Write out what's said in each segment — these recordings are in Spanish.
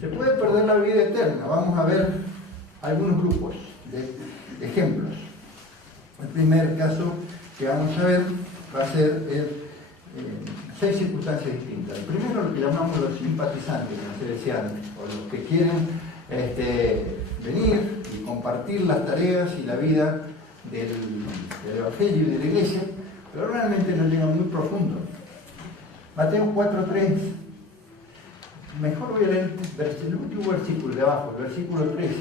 Se puede perder la vida eterna. Vamos a ver algunos grupos de ejemplos. El primer caso que vamos a ver va a ser 6 circunstancias distintas. El primero, lo que llamamos los simpatizantes, como se decía antes, o los que quieren venir y compartir las tareas y la vida del Evangelio y de la Iglesia, pero realmente no llegan muy profundo. Mateo 4:3. Mejor voy a leer el último versículo de abajo, el versículo 13.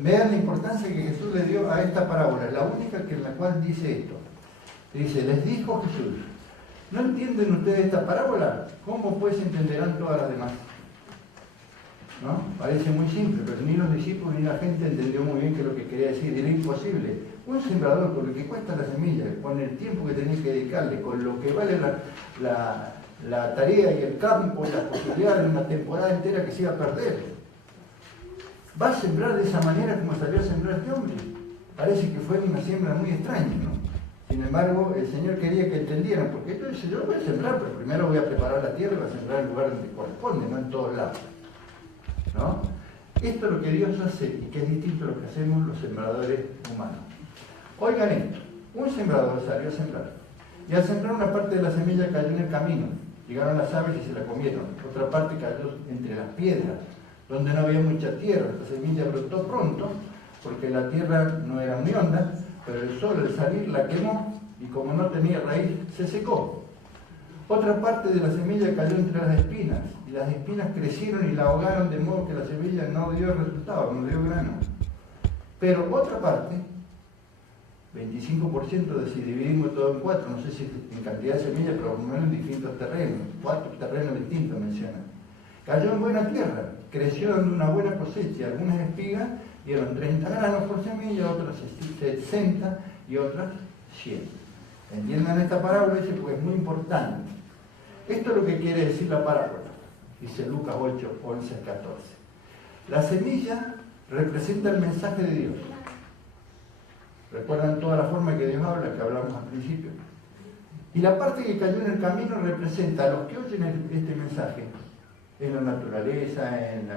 Vean la importancia que Jesús le dio a esta parábola, la única en la cual dice esto. Dice, les dijo Jesús, ¿no entienden ustedes esta parábola? ¿Cómo pues entenderán todas las demás? ¿No? Parece muy simple, pero ni los discípulos ni la gente entendió muy bien qué es lo que quería decir. Era imposible. Un sembrador, con lo que cuesta la semilla, con el tiempo que tenés que dedicarle, con lo que vale la tarea y el campo y la posibilidad de una temporada entera que se iba a perder, va a sembrar de esa manera como salió a sembrar este hombre. Parece que fue una siembra muy extraña, ¿no? Sin embargo, el Señor quería que entendieran, porque esto dice, yo voy a sembrar, pero primero voy a preparar la tierra y voy a sembrar en el lugar donde corresponde, no en todos lados, ¿no? Esto es lo que Dios hace y que es distinto a lo que hacemos los sembradores humanos. Oigan esto, un sembrador salió a sembrar, y al sembrar una parte de la semilla cayó en el camino, llegaron las aves y se la comieron, otra parte cayó entre las piedras, donde no había mucha tierra. La semilla brotó pronto, porque la tierra no era muy honda, pero el sol al salir la quemó, y como no tenía raíz, se secó. Otra parte de la semilla cayó entre las espinas, y las espinas crecieron y la ahogaron, de modo que la semilla no dio resultado, no dio grano. Pero otra parte, 25% de si dividimos todo en 4, no sé si en cantidad de semillas, pero por lo menos en distintos terrenos, 4 terrenos distintos mencionan. Cayó en buena tierra, creció dando una buena cosecha, algunas espigas dieron 30 granos por semilla, otras 60 y otras 100. Entiendan esta parábola, dice, porque es muy importante. Esto es lo que quiere decir la parábola, dice Lucas 8, 11, 14. La semilla representa el mensaje de Dios. ¿Recuerdan toda la forma que Dios habla, que hablamos al principio? Y la parte que cayó en el camino representa a los que oyen este mensaje, en la naturaleza, en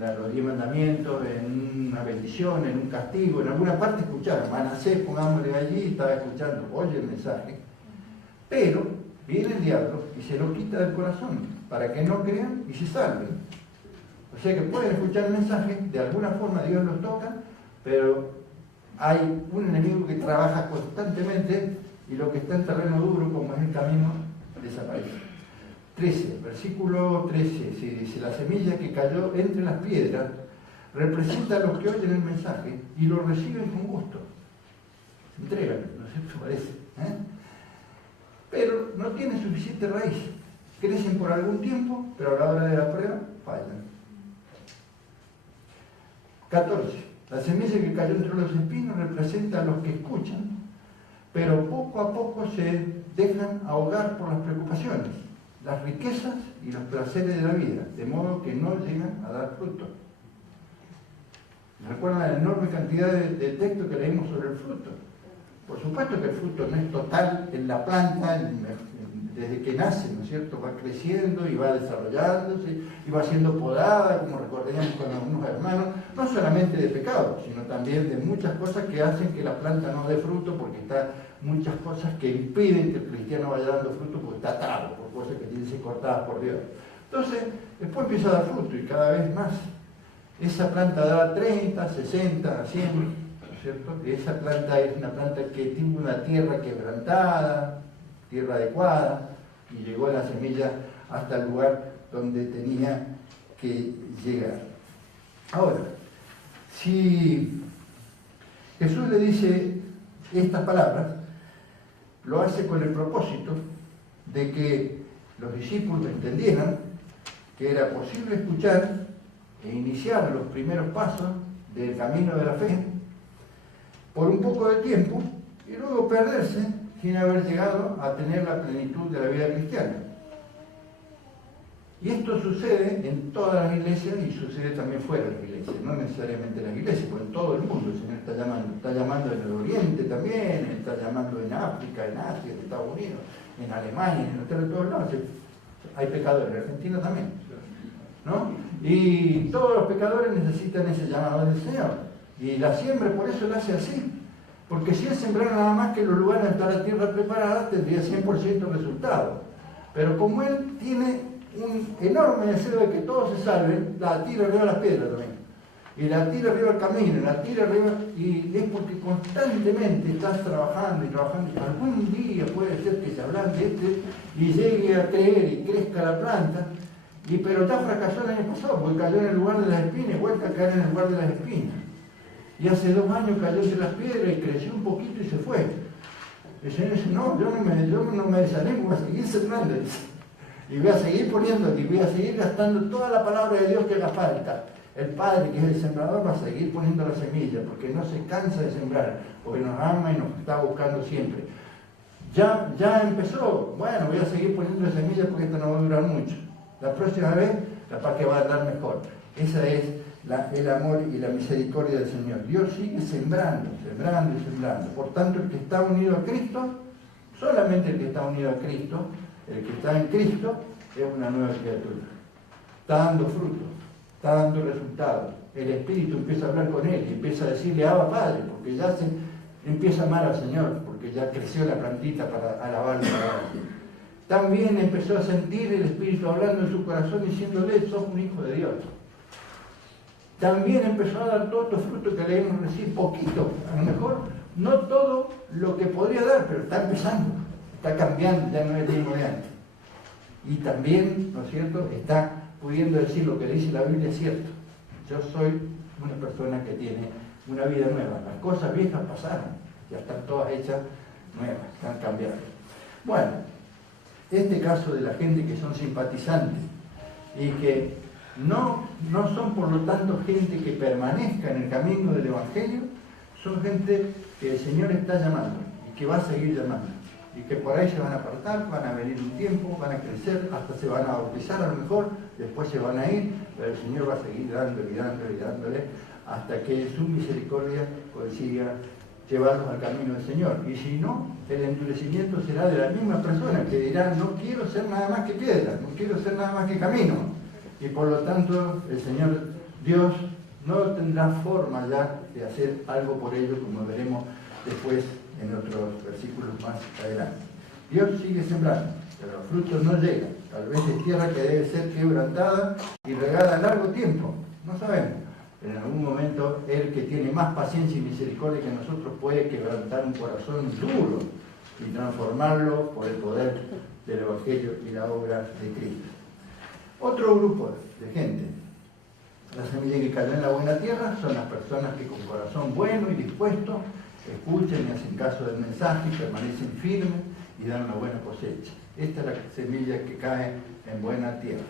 los 10 mandamientos, en una bendición, en un castigo, en alguna parte escucharon. Manasés, pongámosle allí, estaba escuchando, oye el mensaje. Pero viene el diablo y se lo quita del corazón, para que no crean y se salven. O sea que pueden escuchar el mensaje, de alguna forma Dios los toca, pero hay un enemigo que trabaja constantemente y lo que está en terreno duro, como es el camino, desaparece. 13, versículo 13, se dice, la semilla que cayó entre las piedras representa a los que oyen el mensaje y lo reciben con gusto. Se entregan, ¿no es cierto? Parece. Pero no tienen suficiente raíz. Crecen por algún tiempo, pero a la hora de la prueba fallan. 14. La semilla que cayó entre los espinos representa a los que escuchan, pero poco a poco se dejan ahogar por las preocupaciones, las riquezas y los placeres de la vida, de modo que no llegan a dar fruto. ¿Recuerdan la enorme cantidad de texto que leímos sobre el fruto? Por supuesto que el fruto no es total en la planta, desde que nace, ¿no es cierto? Va creciendo y va desarrollándose y va siendo podada, como recordaríamos con algunos hermanos, no solamente de pecado, sino también de muchas cosas que hacen que la planta no dé fruto, porque está muchas cosas que impiden que el cristiano vaya dando fruto, porque está atado por cosas que tienen que ser cortadas por Dios. Entonces, después empieza a dar fruto y cada vez más. Esa planta da 30, 60, 100, ¿no es cierto? Esa planta es una planta que tiene una tierra quebrantada, tierra adecuada, y llegó la semilla hasta el lugar donde tenía que llegar. Ahora, si Jesús le dice estas palabras, lo hace con el propósito de que los discípulos entendieran que era posible escuchar e iniciar los primeros pasos del camino de la fe por un poco de tiempo y luego perderse sin haber llegado a tener la plenitud de la vida cristiana. Y esto sucede en todas las iglesias y sucede también fuera de las iglesias, no necesariamente en las iglesias, porque en todo el mundo el Señor está llamando en el Oriente también, está llamando en África, en Asia, en Estados Unidos, en Alemania, en todos lados. Hay pecadores, en Argentina también. ¿no? Y todos los pecadores necesitan ese llamado del Señor. Y la siembra por eso la hace así. Porque si Él sembrara nada más que los lugares donde está la tierra preparada, tendría 100% resultado. Pero como Él tiene un enorme deseo de que todos se salven, la tira arriba las piedras también. Y la tira arriba el camino, y la tira arriba, y es porque constantemente estás trabajando y trabajando. Y algún día puede ser que se ablande y llegue a creer y crezca la planta, pero ya fracasó el año pasado, porque cayó en el lugar de las espinas y vuelve a caer en el lugar de las espinas. Y hace 2 años cayó entre las piedras y creció un poquito y se fue. El Señor dice, no, yo no me desanimo, voy a seguir sembrando. Y voy a seguir poniendo, y voy a seguir gastando toda la palabra de Dios que haga falta. El Padre, que es el sembrador, va a seguir poniendo la semilla, porque no se cansa de sembrar, porque nos ama y nos está buscando siempre. Ya empezó, bueno, voy a seguir poniendo la semilla porque esto no va a durar mucho. La próxima vez, capaz que va a andar mejor. Esa es el amor y la misericordia del Señor. Dios sigue sembrando, sembrando y sembrando. Por tanto, el que está unido a Cristo, solamente el que está unido a Cristo, el que está en Cristo, es una nueva criatura. Está dando frutos, está dando resultados. El Espíritu empieza a hablar con él y empieza a decirle, Abba Padre, porque ya se empieza a amar al Señor, porque ya creció la plantita para alabarlo. También empezó a sentir el Espíritu hablando en su corazón, diciéndole, sos un hijo de Dios. También empezó a dar todos estos frutos que leímos recién, poquito, a lo mejor no todo lo que podría dar, pero está empezando, está cambiando, ya no es el mismo de antes. Y también, ¿no es cierto?, está pudiendo decir lo que dice la Biblia es cierto. Yo soy una persona que tiene una vida nueva. Las cosas viejas pasaron, ya están todas hechas nuevas, están cambiadas. Bueno, este caso de la gente que son simpatizantes y que no son por lo tanto gente que permanezca en el camino del Evangelio, son gente que el Señor está llamando y que va a seguir llamando. Y que por ahí se van a apartar, van a venir un tiempo, van a crecer, hasta se van a bautizar a lo mejor, después se van a ir, pero el Señor va a seguir dándole y dándole y dándole hasta que su misericordia consiga llevarlos al camino del Señor. Y si no, el endurecimiento será de la misma persona que dirá, no quiero ser nada más que piedra, no quiero ser nada más que camino. Y por lo tanto, el Señor Dios no tendrá forma ya de hacer algo por ellos, como veremos después en otros versículos más adelante. Dios sigue sembrando, pero los frutos no llegan. Tal vez es tierra que debe ser quebrantada y regada a largo tiempo, no sabemos. Pero en algún momento, Él que tiene más paciencia y misericordia que nosotros puede quebrantar un corazón duro y transformarlo por el poder del Evangelio y la obra de Cristo. Otro grupo de gente, la semilla que cayó en la buena tierra, son las personas que con corazón bueno y dispuesto escuchan y hacen caso del mensaje, permanecen firmes y dan una buena cosecha. Esta es la semilla que cae en buena tierra.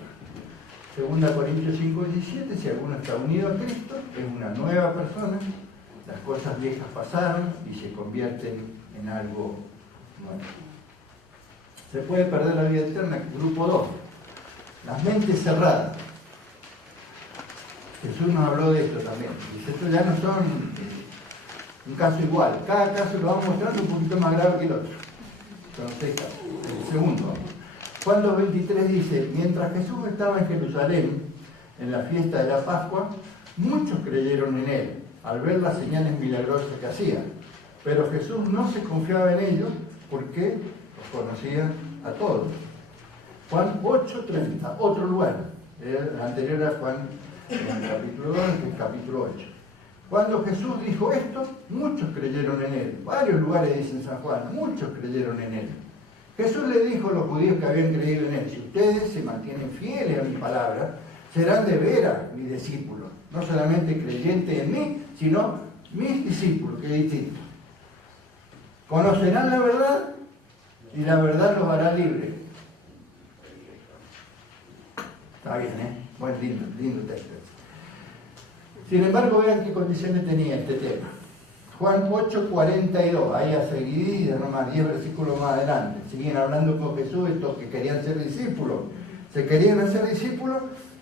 2 Corintios 5:17, si alguno está unido a Cristo, es una nueva persona, las cosas viejas pasaron y se convierten en algo nuevo. Se puede perder la vida eterna. Grupo 2, las mentes cerradas. Jesús nos habló de esto también. Dice, estos ya no son un caso igual. Cada caso lo vamos mostrando un poquito más grave que el otro. Son 6 casos. El segundo. Juan 2:23 dice, mientras Jesús estaba en Jerusalén, en la fiesta de la Pascua, muchos creyeron en Él, al ver las señales milagrosas que hacía. Pero Jesús no se confiaba en ellos porque los conocía a todos. Juan 8:30, otro lugar. El anterior a Juan en el capítulo 2, en el capítulo 8. Cuando Jesús dijo esto, muchos creyeron en Él. Varios lugares dicen San Juan, muchos creyeron en Él. Jesús le dijo a los judíos que habían creído en Él, si ustedes se mantienen fieles a mi palabra, serán de veras mis discípulos. No solamente creyentes en mí, sino mis discípulos, que es distinto. Conocerán la verdad y la verdad los hará libres. Está bien, buen lindo texto. Sin embargo, vean qué condiciones tenía este tema. Juan 8:42, ahí a seguidilla, nomás 10 versículos más adelante. Siguen hablando con Jesús, estos que querían ser discípulos. Se querían hacer discípulos,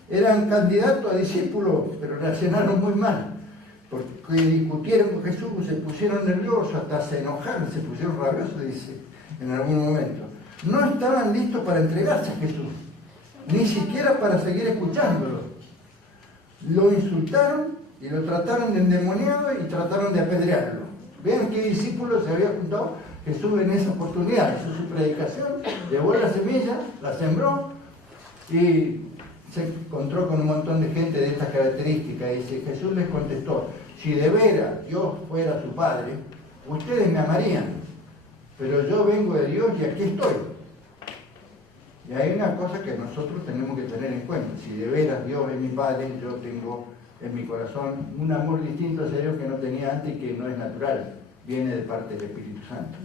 eran candidatos a discípulos, pero reaccionaron muy mal. Porque discutieron con Jesús, se pusieron nerviosos, hasta se enojaron, se pusieron rabiosos, dice, en algún momento. No estaban listos para entregarse a Jesús. ni siquiera para seguir escuchándolo. Lo insultaron y lo trataron de endemoniado y trataron de apedrearlo. Vean qué discípulos se había juntado Jesús en esa oportunidad. Hizo su predicación, llevó la semilla, la sembró y se encontró con un montón de gente de estas características. Dice, Jesús les contestó, si de veras Dios fuera su Padre, ustedes me amarían, pero yo vengo de Dios y aquí estoy. Y hay una cosa que nosotros tenemos que tener en cuenta. Si de veras Dios es mi Padre, yo tengo en mi corazón un amor distinto hacia Dios que no tenía antes y que no es natural, viene de parte del Espíritu Santo.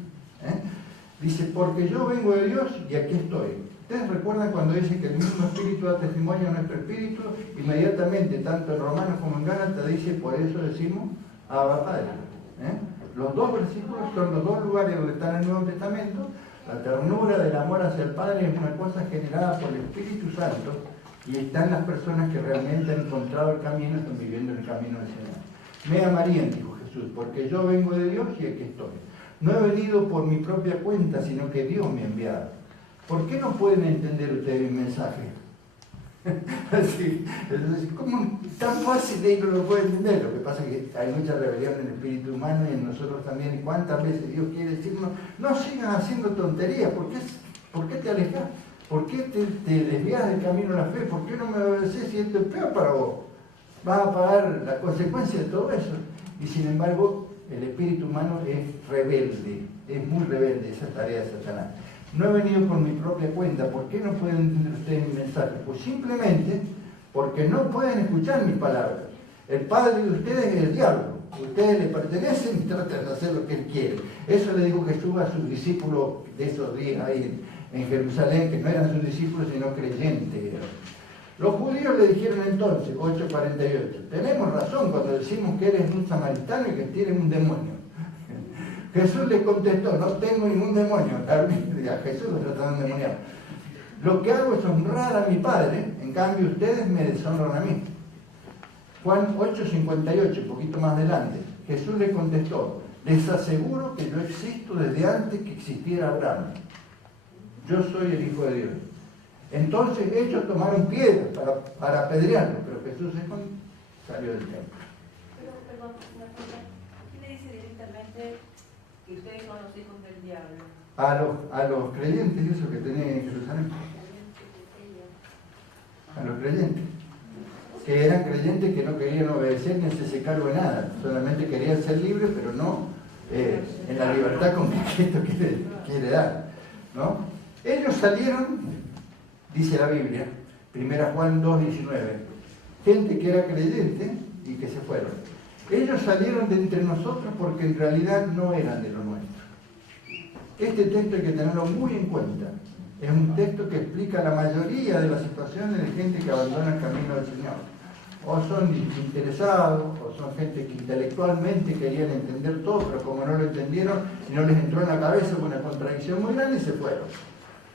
Dice, porque yo vengo de Dios y aquí estoy. ¿Ustedes recuerdan cuando dice que el mismo Espíritu da testimonio a nuestro Espíritu? Inmediatamente, tanto en Romanos como en Gálatas, dice, por eso decimos, Abba Padre. Los dos versículos son los dos lugares donde está en el Nuevo Testamento. La ternura del amor hacia el Padre es una cosa generada por el Espíritu Santo y están las personas que realmente han encontrado el camino y están viviendo el camino del Señor. Me amarían, dijo Jesús, porque yo vengo de Dios y aquí estoy. No he venido por mi propia cuenta, sino que Dios me ha enviado. ¿Por qué no pueden entender ustedes mi mensaje? Así, ¿cómo tan fácil de no lo pueden entender? Lo que pasa es que hay mucha rebelión en el espíritu humano y en nosotros también. ¿Cuántas veces Dios quiere decirnos, no sigas haciendo tonterías? ¿Por qué te alejas? ¿Por qué te desvías del camino de la fe? ¿Por qué no me obedeces si esto es peor para vos? Vas a pagar la consecuencia de todo eso. Y sin embargo, el espíritu humano es rebelde, es muy rebelde esa tarea de Satanás. No he venido por mi propia cuenta. ¿Por qué no pueden entender ustedes mi mensaje? Pues simplemente porque no pueden escuchar mis palabras. El padre de ustedes es el diablo. Ustedes le pertenecen y tratan de hacer lo que él quiere. Eso le dijo Jesús a sus discípulos de esos días ahí en Jerusalén, que no eran sus discípulos sino creyentes. Los judíos le dijeron entonces, 8:48, tenemos razón cuando decimos que eres un samaritano y que tienes un demonio. Jesús le contestó, no tengo ningún demonio. A Jesús lo trataron de endemoniado. Lo que hago es honrar a mi Padre, en cambio ustedes me deshonran a mí. Juan 8:58, un poquito más adelante, Jesús le contestó, les aseguro que yo existo desde antes que existiera Abraham. Yo soy el Hijo de Dios. Entonces ellos tomaron piedras para apedrearlo, pero Jesús salió del templo. Pero, perdón, una cosa. Aquí le dice directamente que ustedes son los hijos del diablo. A los creyentes, eso que tenían en Jerusalén. A los creyentes. Que eran creyentes que no querían obedecer ni hacerse cargo de nada. Solamente querían ser libres, pero no en la libertad con que Cristo quiere dar. ¿No? Ellos salieron, dice la Biblia, 1 Juan 2:19, gente que era creyente y que se fueron. Ellos salieron de entre nosotros porque en realidad no eran de lo nuestro. Este texto hay que tenerlo muy en cuenta. Es un texto que explica la mayoría de las situaciones de gente que abandona el camino del Señor. O son interesados, o son gente que intelectualmente querían entender todo, pero como no lo entendieron y no les entró en la cabeza, fue una contradicción muy grande y se fueron.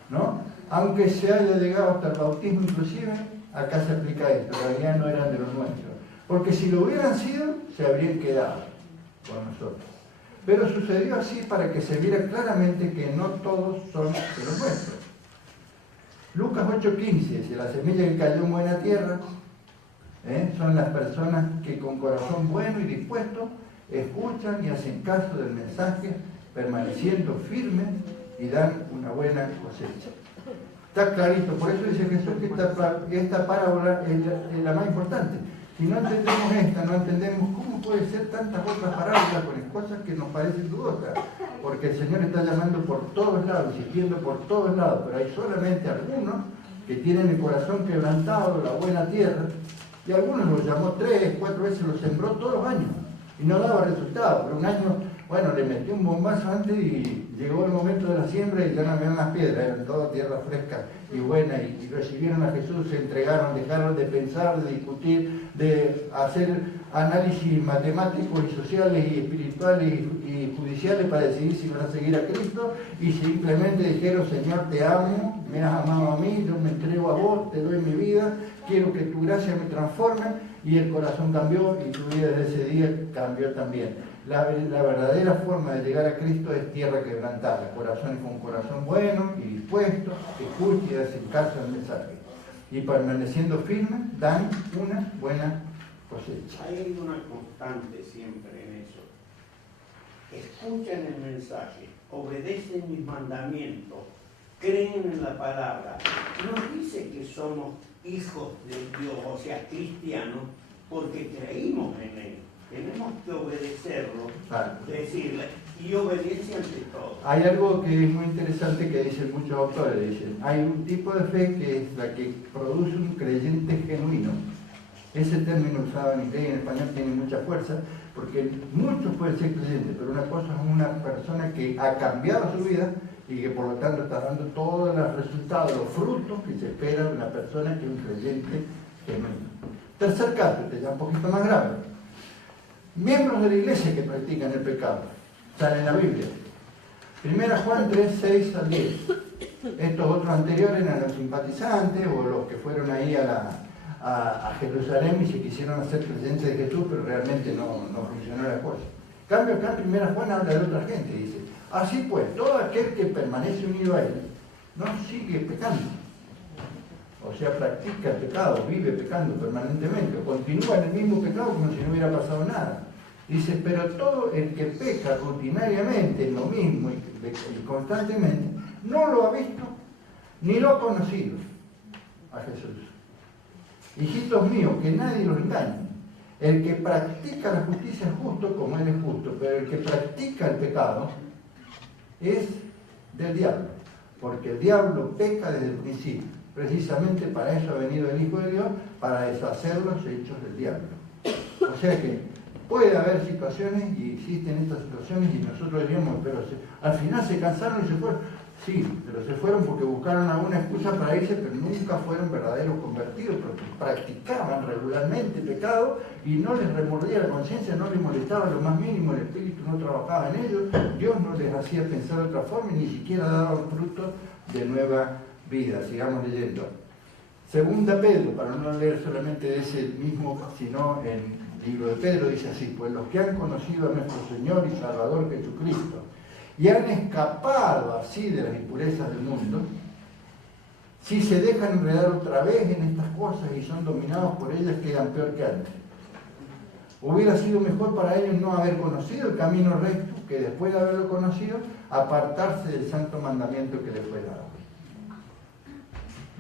¿No? Aunque se haya llegado hasta el bautismo inclusive, acá se aplica esto, en realidad no eran de los nuestros. Porque si lo hubieran sido, se habrían quedado con nosotros. Pero sucedió así para que se viera claramente que no todos son de los nuestros. Lucas 8:15 dice, la semilla que cayó en buena tierra, son las personas que con corazón bueno y dispuesto escuchan y hacen caso del mensaje, permaneciendo firmes y dan una buena cosecha. Está clarito, por eso dice Jesús que esta parábola es la más importante. Si no entendemos esta, no entendemos cómo puede ser tantas otras parábolas con cosas que nos parecen dudosas. Porque el Señor está llamando por todos lados, insistiendo por todos lados, pero hay solamente algunos que tienen el corazón quebrantado, la buena tierra, y algunos los llamó 3, 4 veces, los sembró todos los años, y no daba resultado. Pero un año, bueno, le metió un bombazo antes y llegó el momento de la siembra y ya no había más piedras, eran toda tierra fresca y buena, y recibieron a Jesús, se entregaron, dejaron de pensar, de discutir, de hacer análisis matemáticos y sociales y espirituales y judiciales para decidir si van a seguir a Cristo, y simplemente dijeron, Señor, te amo, me has amado a mí, yo me entrego a vos, te doy mi vida, quiero que tu gracia me transforme, y el corazón cambió y tu vida desde ese día cambió también. La verdadera forma de llegar a Cristo es tierra quebrantada, corazones con corazón bueno y dispuesto, que escuche y hace caso al mensaje. y permaneciendo firmes dan una buena cosecha. Hay una constante siempre en eso. Escuchan el mensaje, obedecen mis mandamientos, creen en la palabra. No dice que somos hijos de Dios, o sea, cristianos, porque creímos en Él. Tenemos que obedecerlo, Claro. decirle, y obediencia ante todo. Hay algo que es muy interesante que dicen muchos autores. Dicen, hay un tipo de fe que es la que produce un creyente genuino. Ese término usado en inglés y en español tiene mucha fuerza, porque muchos pueden ser creyentes, pero una cosa es una persona que ha cambiado su vida y que por lo tanto está dando todos los resultados, los frutos que se espera de una persona que es un creyente genuino. Tercer caso, que ya un poquito más grave. Miembros de la iglesia que practican el pecado. Están en la Biblia. 1 Juan 3, 6 al 10. Estos otros anteriores eran los simpatizantes o los que fueron ahí a Jerusalén y se quisieron hacer creyentes de Jesús, pero realmente no funcionó la cosa. En cambio, acá en 1 Juan habla de otra gente. Dice, así pues, todo aquel que permanece unido a él no sigue pecando. O sea, practica el pecado, vive pecando permanentemente, o continúa en el mismo pecado como si no hubiera pasado nada. Dice, pero todo el que peca rutinariamente en lo mismo y constantemente, no lo ha visto ni lo ha conocido a Jesús. Hijitos míos, que nadie los engañe. El que practica la justicia es justo como Él es justo, pero el que practica el pecado es del diablo, porque el diablo peca desde el principio. Precisamente para eso ha venido el Hijo de Dios, para deshacer los hechos del diablo. O sea que puede haber situaciones, y existen estas situaciones, y nosotros diríamos, pero al final se cansaron y se fueron. Sí, pero se fueron porque buscaron alguna excusa para irse, pero nunca fueron verdaderos convertidos, porque practicaban regularmente pecado y no les remordía la conciencia, no les molestaba lo más mínimo, el espíritu no trabajaba en ellos, Dios no les hacía pensar de otra forma y ni siquiera daban fruto de nueva vida. Sigamos leyendo. Segunda Pedro, para no leer solamente de ese mismo, sino en el libro de Pedro, dice así, pues los que han conocido a nuestro Señor y Salvador Jesucristo y han escapado así de las impurezas del mundo, si se dejan enredar otra vez en estas cosas y son dominados por ellas, quedan peor que antes. Hubiera sido mejor para ellos no haber conocido el camino recto que después de haberlo conocido, apartarse del santo mandamiento que les fue dado.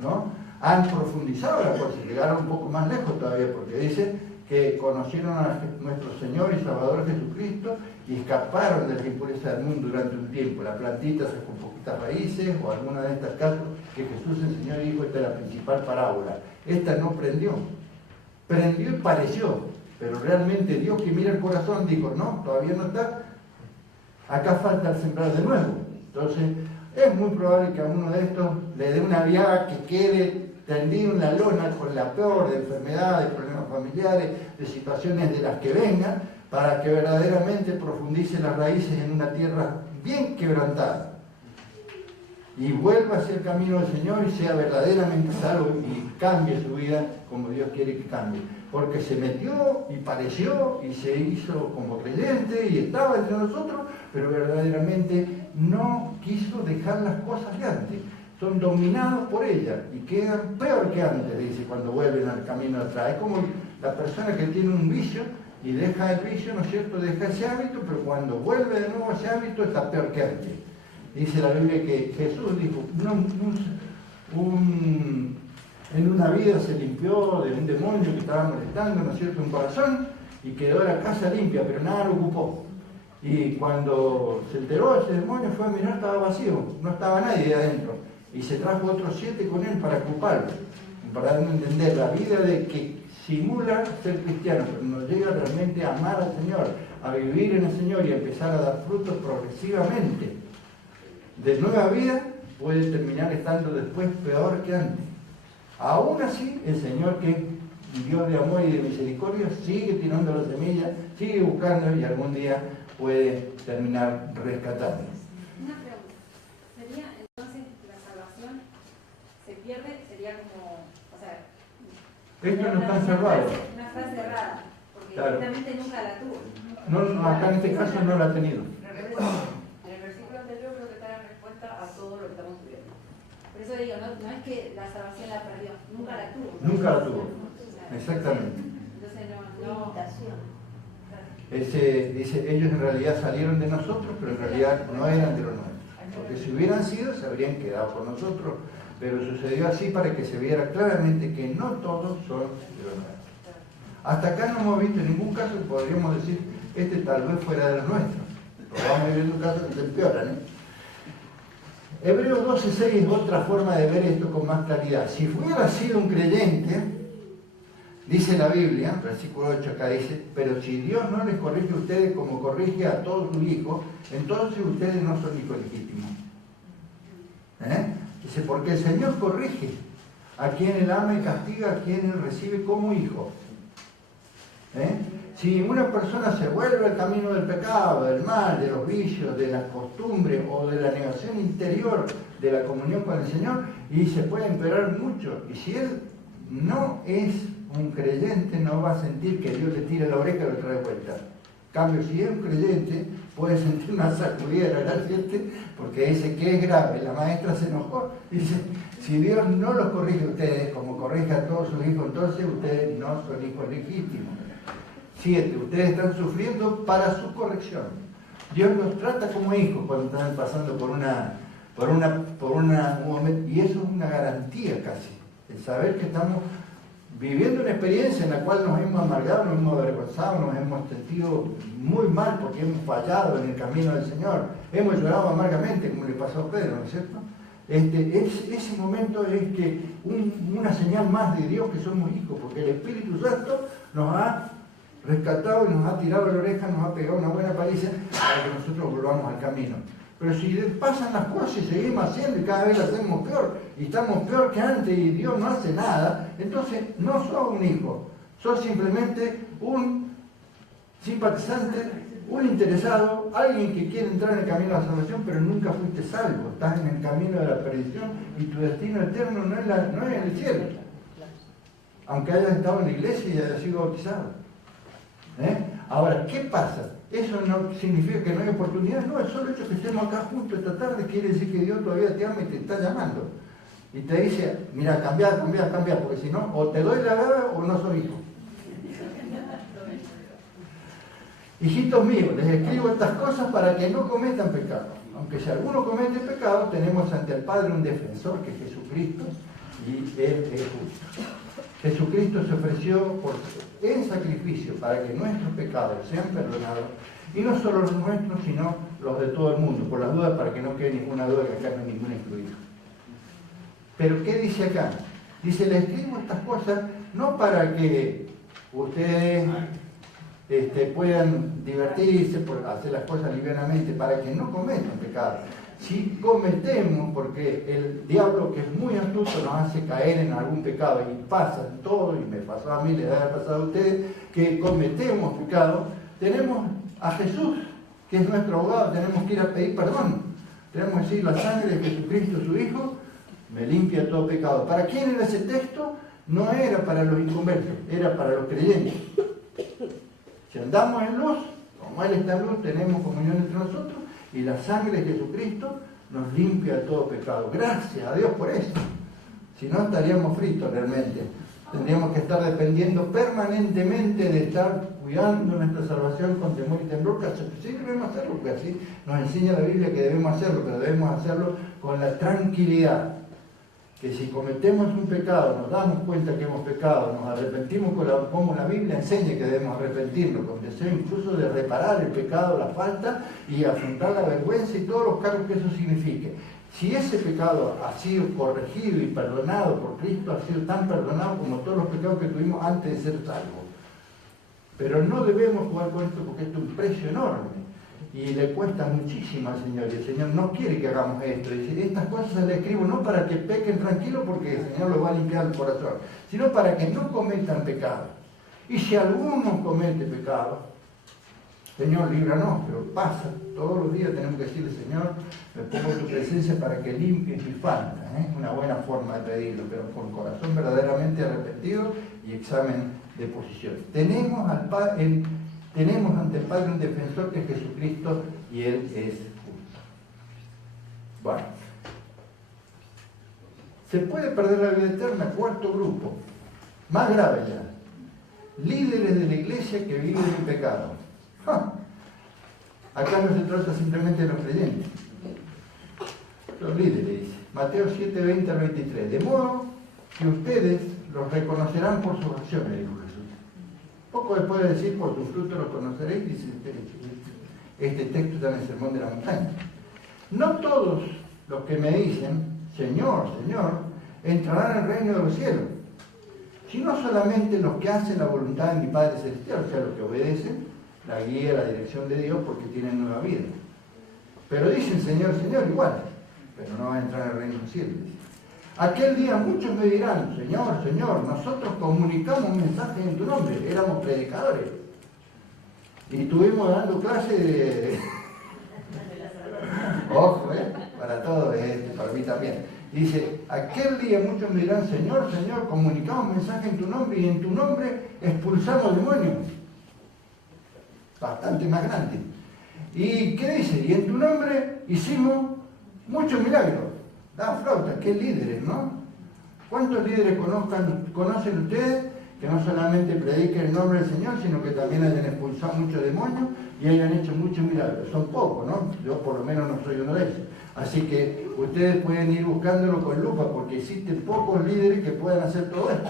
¿No? Han profundizado la cosa, llegaron un poco más lejos todavía, porque dice que conocieron a nuestro Señor y Salvador Jesucristo y escaparon de la impureza del mundo durante un tiempo. La plantita sacó poquitas raíces, o alguna de estas casos que Jesús enseñó y dijo, esta es la principal parábola. Esta no prendió y pareció, pero realmente Dios que mira el corazón dijo, no, todavía no está, acá falta el sembrar de nuevo. Entonces, es muy probable que a uno de estos le dé una viaga que quede tendido en la lona con la peor de enfermedades, problemas familiares, de situaciones de las que vengan, para que verdaderamente profundice las raíces en una tierra bien quebrantada y vuelva hacia el camino del Señor y sea verdaderamente salvo y cambie su vida como Dios quiere que cambie. Porque se metió y pareció y se hizo como creyente y estaba entre nosotros, pero verdaderamente no quiso dejar las cosas de antes. Son dominados por ella y quedan peor que antes, dice, cuando vuelven al camino de atrás. Es como la persona que tiene un vicio y deja el vicio, ¿no es cierto?, deja ese hábito, pero cuando vuelve de nuevo a ese hábito está peor que antes. Dice la Biblia que Jesús dijo, en una vida se limpió de un demonio que estaba molestando, ¿no es cierto?, un corazón, y quedó la casa limpia, pero nada lo ocupó. Y cuando se enteró ese demonio, fue a mirar, estaba vacío, no estaba nadie adentro. Y se trajo otros 7 con él para ocuparlo, para darme a entender la vida de que simula ser cristiano, pero no llega realmente a amar al Señor, a vivir en el Señor y a empezar a dar frutos progresivamente. De nueva vida puede terminar estando después peor que antes. Aún así, el Señor, que es Dios de amor y de misericordia, sigue tirando la semilla, sigue buscando y algún día puede terminar rescatando. Una pregunta. ¿Sería entonces la salvación se pierde? Sería como, o sea, Estos no están salvados. Una frase errada, porque Claro. directamente nunca la tuvo. No, acá en este caso no la ha tenido. En el versículo anterior creo que está la respuesta a todo lo que estamos viendo. Por eso eso digo, no es que la salvación la perdió, nunca la tuvo. Nunca la tuvo, exactamente. Entonces no. Dice, ellos en realidad salieron de nosotros, pero en realidad no eran de los nuestros. Porque si hubieran sido, se habrían quedado con nosotros. Pero sucedió así para que se viera claramente que no todos son de los nuestros. Hasta acá no hemos visto en ningún caso que podríamos decir, este tal vez fuera de los nuestros. Pero vamos a ir viendo casos que se empeoran, ¿eh? Hebreos 12:6 es otra forma de ver esto con más claridad. Si hubiera sido un creyente, dice la Biblia, versículo 8 acá dice, pero si Dios no les corrige a ustedes como corrige a todos sus hijos, entonces ustedes no son hijos legítimos. Dice, porque el Señor corrige a quien Él ama y castiga a quien Él recibe como hijo. Si una persona se vuelve al camino del pecado, del mal, de los vicios, de las costumbres o de la negación interior de la comunión con el Señor, y se puede empeorar mucho, y si él no es un creyente, no va a sentir que Dios le tira la oreja y lo trae de vuelta. En cambio, si es un creyente, puede sentir una sacudida de la gente, porque dice que es grave. La maestra se enojó, dice, si Dios no los corrige a ustedes como corrige a todos sus hijos, entonces ustedes no son hijos legítimos. 7. Ustedes están sufriendo para su corrección. Dios los trata como hijos cuando están pasando por un momento, y eso es una garantía casi, el saber que estamos viviendo una experiencia en la cual nos hemos amargado, nos hemos avergonzado, nos hemos sentido muy mal porque hemos fallado en el camino del Señor, hemos llorado amargamente como le pasó a Pedro, ¿no es cierto? Ese momento es que una señal más de Dios que somos hijos, porque el Espíritu Santo nos ha rescatado y nos ha tirado la oreja, nos ha pegado una buena paliza para que nosotros volvamos al camino. Pero si pasan las cosas y seguimos haciendo y cada vez las hacemos peor y estamos peor que antes y Dios no hace nada, entonces no sos un hijo, sos simplemente un simpatizante, un interesado, alguien que quiere entrar en el camino de la salvación, pero nunca fuiste salvo, estás en el camino de la perdición y tu destino eterno no es el cielo, aunque hayas estado en la iglesia y hayas sido bautizado. Ahora, ¿qué pasa? Eso no significa que no hay oportunidad, no, el solo hecho que estemos acá juntos esta tarde quiere decir que Dios todavía te ama y te está llamando. Y te dice, mira, cambia, porque si no, o te doy la verdad o no soy hijo. Hijitos míos, les escribo estas cosas para que no cometan pecado. Aunque si alguno comete pecado, tenemos ante el Padre un defensor, que es Jesucristo, y Él es justo. Jesucristo se ofreció en sacrificio para que nuestros pecados sean perdonados, y no solo los nuestros, sino los de todo el mundo, por las dudas, para que no quede ninguna duda, que acá no hay ninguna excluida. Pero ¿qué dice acá? Dice, le escribo estas cosas no para que ustedes puedan divertirse, por hacer las cosas livianamente, para que no cometan pecado. Si cometemos, porque el diablo, que es muy astuto, nos hace caer en algún pecado, y pasa todo, y me pasó a mí, le debe haber pasado a ustedes, que cometemos pecado, tenemos a Jesús, que es nuestro abogado, tenemos que ir a pedir perdón. Tenemos que decir, la sangre de Jesucristo, su Hijo, me limpia todo pecado. ¿Para quién era ese texto? No era para los inconversos, era para los creyentes. Si andamos en luz, como Él está en luz, tenemos comunión entre nosotros, y la sangre de Jesucristo nos limpia de todo pecado. Gracias a Dios por eso. Si no, estaríamos fritos realmente. Tendríamos que estar dependiendo permanentemente de estar cuidando nuestra salvación con temor y temblor, que sí debemos hacerlo, porque así nos enseña la Biblia que debemos hacerlo, pero debemos hacerlo con la tranquilidad. Que si cometemos un pecado, nos damos cuenta que hemos pecado, nos arrepentimos como la Biblia enseña que debemos arrepentirnos, con deseo incluso de reparar el pecado, la falta, y afrontar la vergüenza y todos los cargos que eso signifique. Si ese pecado ha sido corregido y perdonado por Cristo, ha sido tan perdonado como todos los pecados que tuvimos antes de ser salvos. Pero no debemos jugar con esto, porque esto es un precio enorme y le cuesta muchísimo al Señor, y el Señor no quiere que hagamos esto. Dice, estas cosas se le escribo no para que pequen tranquilos, porque el Señor los va a limpiar el corazón, sino para que no cometan pecado. Y si alguno comete pecado, Señor, líbranos, pero pasa, todos los días tenemos que decirle, Señor, me pongo en tu presencia para que limpies mis faltas. Una buena forma de pedirlo, pero con corazón verdaderamente arrepentido y examen de posición. Tenemos ante el Padre un defensor, que es Jesucristo, y Él es justo. Bueno, Se puede perder la vida eterna. Cuarto grupo, más grave ya. Líderes de la iglesia que viven en pecado. ¡Ja! Acá no se trata simplemente de los creyentes. Los líderes, dice. Mateo 7, 20 al 23. De modo que ustedes los reconocerán por sus acciones, dijo Jesús. Poco después de decir, por sus frutos los conoceréis, dice este texto está en el Sermón de la Montaña. No todos los que me dicen, Señor, Señor, entrarán en el reino de los cielos, sino solamente los que hacen la voluntad de mi Padre Celestial, o sea, los que obedecen la guía, la dirección de Dios, porque tienen nueva vida. Pero dicen, Señor, Señor, igual, pero no van a entrar en el reino de los cielos. Aquel día muchos me dirán, Señor, Señor, nosotros comunicamos mensajes en tu nombre, éramos predicadores. Y estuvimos dando clases de... Ojo, para todos, para mí también. Dice, aquel día muchos me dirán, Señor, Señor, comunicamos mensajes en tu nombre y en tu nombre expulsamos demonios. Bastante más grande. ¿Y qué dice? Y en tu nombre hicimos muchos milagros. Da flauta, qué líderes, ¿no? ¿Cuántos líderes conocen ustedes que no solamente prediquen el nombre del Señor, sino que también hayan expulsado muchos demonios y hayan hecho muchos milagros? Son pocos, ¿no? Yo por lo menos no soy uno de ellos. Así que ustedes pueden ir buscándolo con lupa, porque existen pocos líderes que puedan hacer todo esto,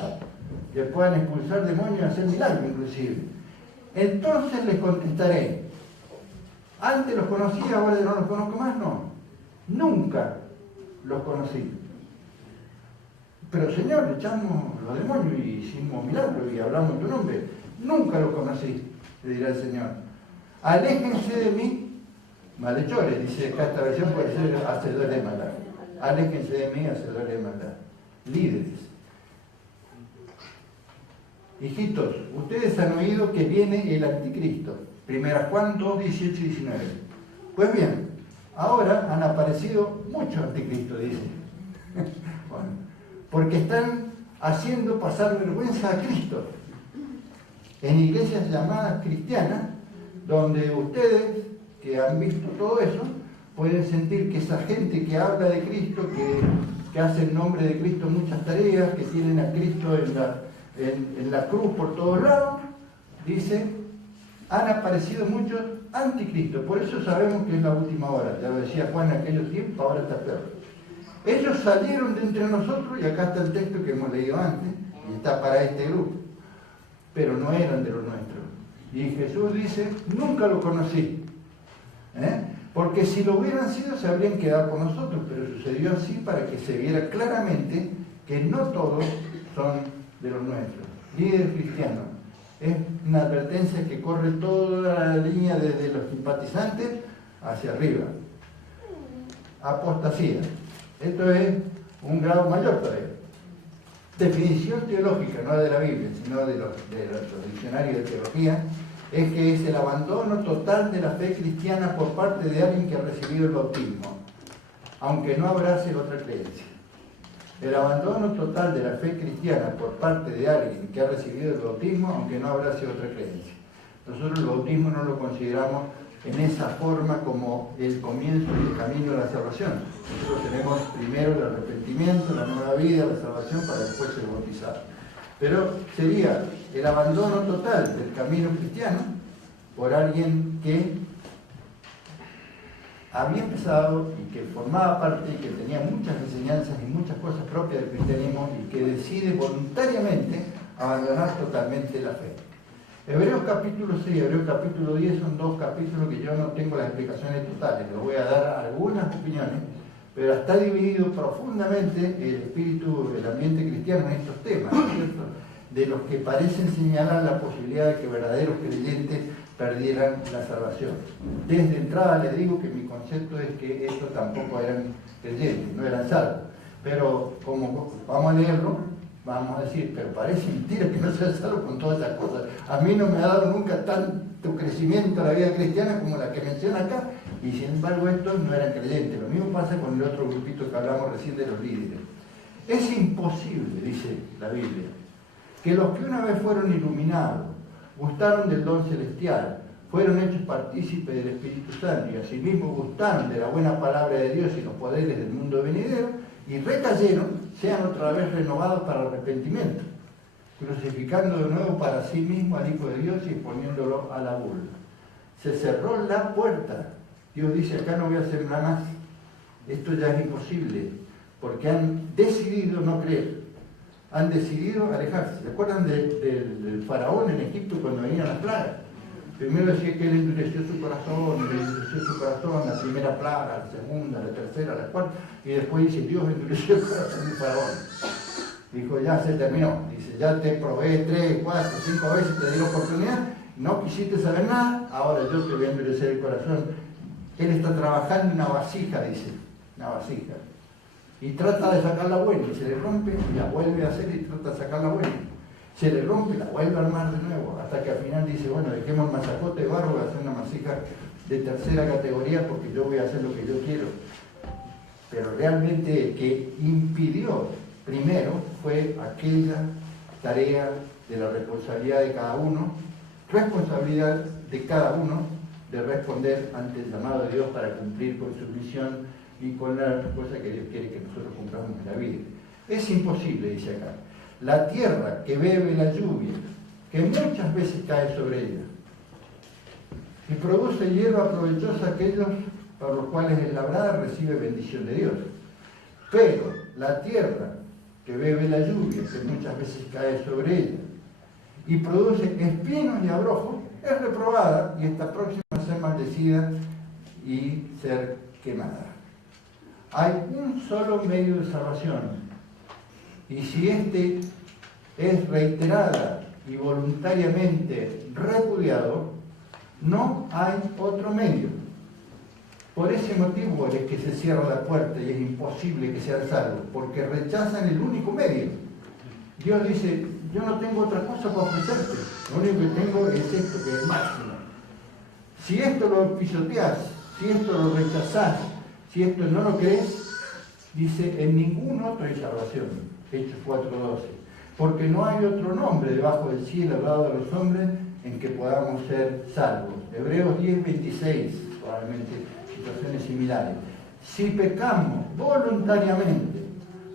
que puedan expulsar demonios y hacer milagros inclusive. Entonces les contestaré, antes los conocía, ahora no los conozco más, no. Nunca los conocí. Pero Señor, le echamos los demonios y hicimos milagros y hablamos en tu nombre. Nunca los conocí, le dirá el Señor. Aléjense de mí, malhechores, dice acá esta versión, puede ser hacedores de maldad. Aléjense de mí, hacedores de maldad. Líderes. Hijitos, ustedes han oído que viene el anticristo. 1 Juan 2, 18 y 19. Pues bien, ahora han aparecido muchos anticristos, dice. Bueno, porque están haciendo pasar vergüenza a Cristo. En iglesias llamadas cristianas, donde ustedes que han visto todo eso, pueden sentir que esa gente que habla de Cristo, que hace en nombre de Cristo muchas tareas, que tienen a Cristo en la cruz por todos lados, dice, han aparecido muchos anticristos. Por eso sabemos que es la última hora. Ya lo decía Juan en aquellos tiempos, ahora está peor. Ellos salieron de entre nosotros, y acá está el texto que hemos leído antes, y está para este grupo, pero no eran de los nuestros. Y Jesús dice, nunca lo conocí. Porque si lo hubieran sido, se habrían quedado con nosotros, pero sucedió así para que se viera claramente que no todos son de los nuestros. Líder cristiano. Es una advertencia que corre toda la línea desde los simpatizantes hacia arriba. Apostasía. Esto es un grado mayor todavía. Definición teológica, no de la Biblia, sino de los diccionarios de teología, es que es el abandono total de la fe cristiana por parte de alguien que ha recibido el bautismo, aunque no abrace otra creencia. El abandono total de la fe cristiana por parte de alguien que ha recibido el bautismo, aunque no abrace otra creencia. Nosotros el bautismo no lo consideramos en esa forma como el comienzo del camino de la salvación. Nosotros tenemos primero el arrepentimiento, la nueva vida, la salvación, para después ser bautizados. Pero sería el abandono total del camino cristiano por alguien que había empezado y que formaba parte y que tenía muchas enseñanzas y muchas cosas propias del cristianismo y que decide voluntariamente abandonar totalmente la fe. Hebreos capítulo 6 y Hebreos capítulo 10 son dos capítulos que yo no tengo las explicaciones totales, les voy a dar algunas opiniones, pero está dividido profundamente el espíritu, el ambiente cristiano en estos temas, ¿no es cierto? De los que parecen señalar la posibilidad de que verdaderos creyentes perdieran la salvación. Desde entrada les digo que mi concepto es que estos tampoco eran creyentes, no eran salvos. Pero como vamos a leerlo, vamos a decir, pero parece mentira que no sea salvo con todas esas cosas. A mí no me ha dado nunca tanto crecimiento a la vida cristiana como la que menciona acá, y sin embargo estos no eran creyentes. Lo mismo pasa con el otro grupito que hablamos recién de los líderes. Es imposible, dice la Biblia, que los que una vez fueron iluminados, gustaron del don celestial, fueron hechos partícipes del Espíritu Santo y asimismo gustaron de la buena palabra de Dios y los poderes del mundo venidero, y recayeron, sean otra vez renovados para arrepentimiento, crucificando de nuevo para sí mismo al Hijo de Dios y exponiéndolo a la burla. Se cerró la puerta. Dios dice, acá no voy a hacer nada más. Esto ya es imposible, porque han decidido no creer. Han decidido alejarse. ¿Se acuerdan del faraón en Egipto cuando venían las plagas? Primero decía que él endureció su corazón, la primera plaga, la segunda, la tercera, la cuarta, y después dice, Dios endureció el corazón del faraón. Dijo, ya se terminó. Dice, ya te probé 3, 4, 5 veces, te di la oportunidad, no quisiste saber nada, ahora yo te voy a endurecer el corazón. Él está trabajando en una vasija, dice, una vasija. Y trata de sacarla buena, y se le rompe, y la vuelve a hacer y trata de sacarla buena. Se le rompe, la vuelve a armar de nuevo, hasta que al final dice, bueno, dejemos el masacote de barro, voy a hacer una vasija de tercera categoría porque yo voy a hacer lo que yo quiero. Pero realmente el que impidió primero fue aquella tarea de la responsabilidad de cada uno, de responder ante el llamado de Dios para cumplir con su misión y con la cosa que Dios quiere que nosotros cumplamos en la vida. Es imposible, dice acá. La tierra que bebe la lluvia, que muchas veces cae sobre ella, y produce hierba provechosa a aquellos para los cuales es labrada, recibe bendición de Dios. Pero la tierra que bebe la lluvia, que muchas veces cae sobre ella, y produce espinos y abrojos, es reprobada y está próxima a ser maldecida y ser quemada. Hay un solo medio de salvación, y si este es reiterada y voluntariamente repudiado, no hay otro medio. Por ese motivo es que se cierra la puerta y es imposible que sean salvos, porque rechazan el único medio. Dios dice, yo no tengo otra cosa para ofrecerte, lo único que tengo es esto, que es el máximo. Si esto lo pisoteás, si esto lo rechazás, si esto no lo crees, dice, en ningún otro hay salvación. Hechos 4:12. Porque no hay otro nombre debajo del cielo dado a los hombres en que podamos ser salvos. Hebreos 10:26, probablemente situaciones similares. Si pecamos voluntariamente,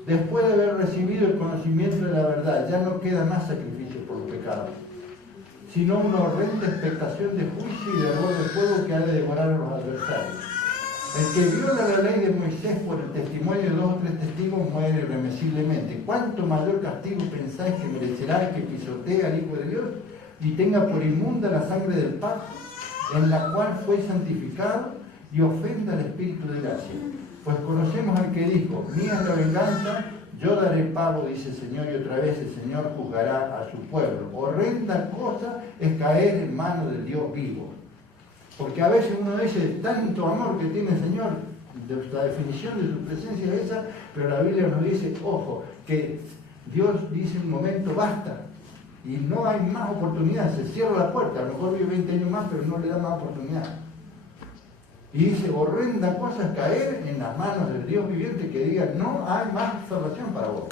después de haber recibido el conocimiento de la verdad, ya no queda más sacrificio por los pecados, sino una horrenda expectación de juicio y de hervor de fuego que ha de devorar a los adversarios. El que viola la ley de Moisés por el testimonio de 2 o 3 testigos muere irremisiblemente. ¿Cuánto mayor castigo pensáis que merecerá el que pisotee al Hijo de Dios y tenga por inmunda la sangre del pacto, en la cual fue santificado, y ofenda al Espíritu de gracia? Pues conocemos al que dijo, mía es la venganza, yo daré pago, dice el Señor, y otra vez el Señor juzgará a su pueblo. Horrenda cosa es caer en manos del Dios vivo. Porque a veces uno dice, tanto amor que tiene el Señor, la definición de su presencia es esa, pero la Biblia nos dice, ojo, que Dios dice un momento, basta, y no hay más oportunidad, se cierra la puerta, a lo mejor vive 20 años más, pero no le da más oportunidad. Y dice, horrenda cosa es caer en las manos del Dios viviente que diga, no hay más salvación para vos.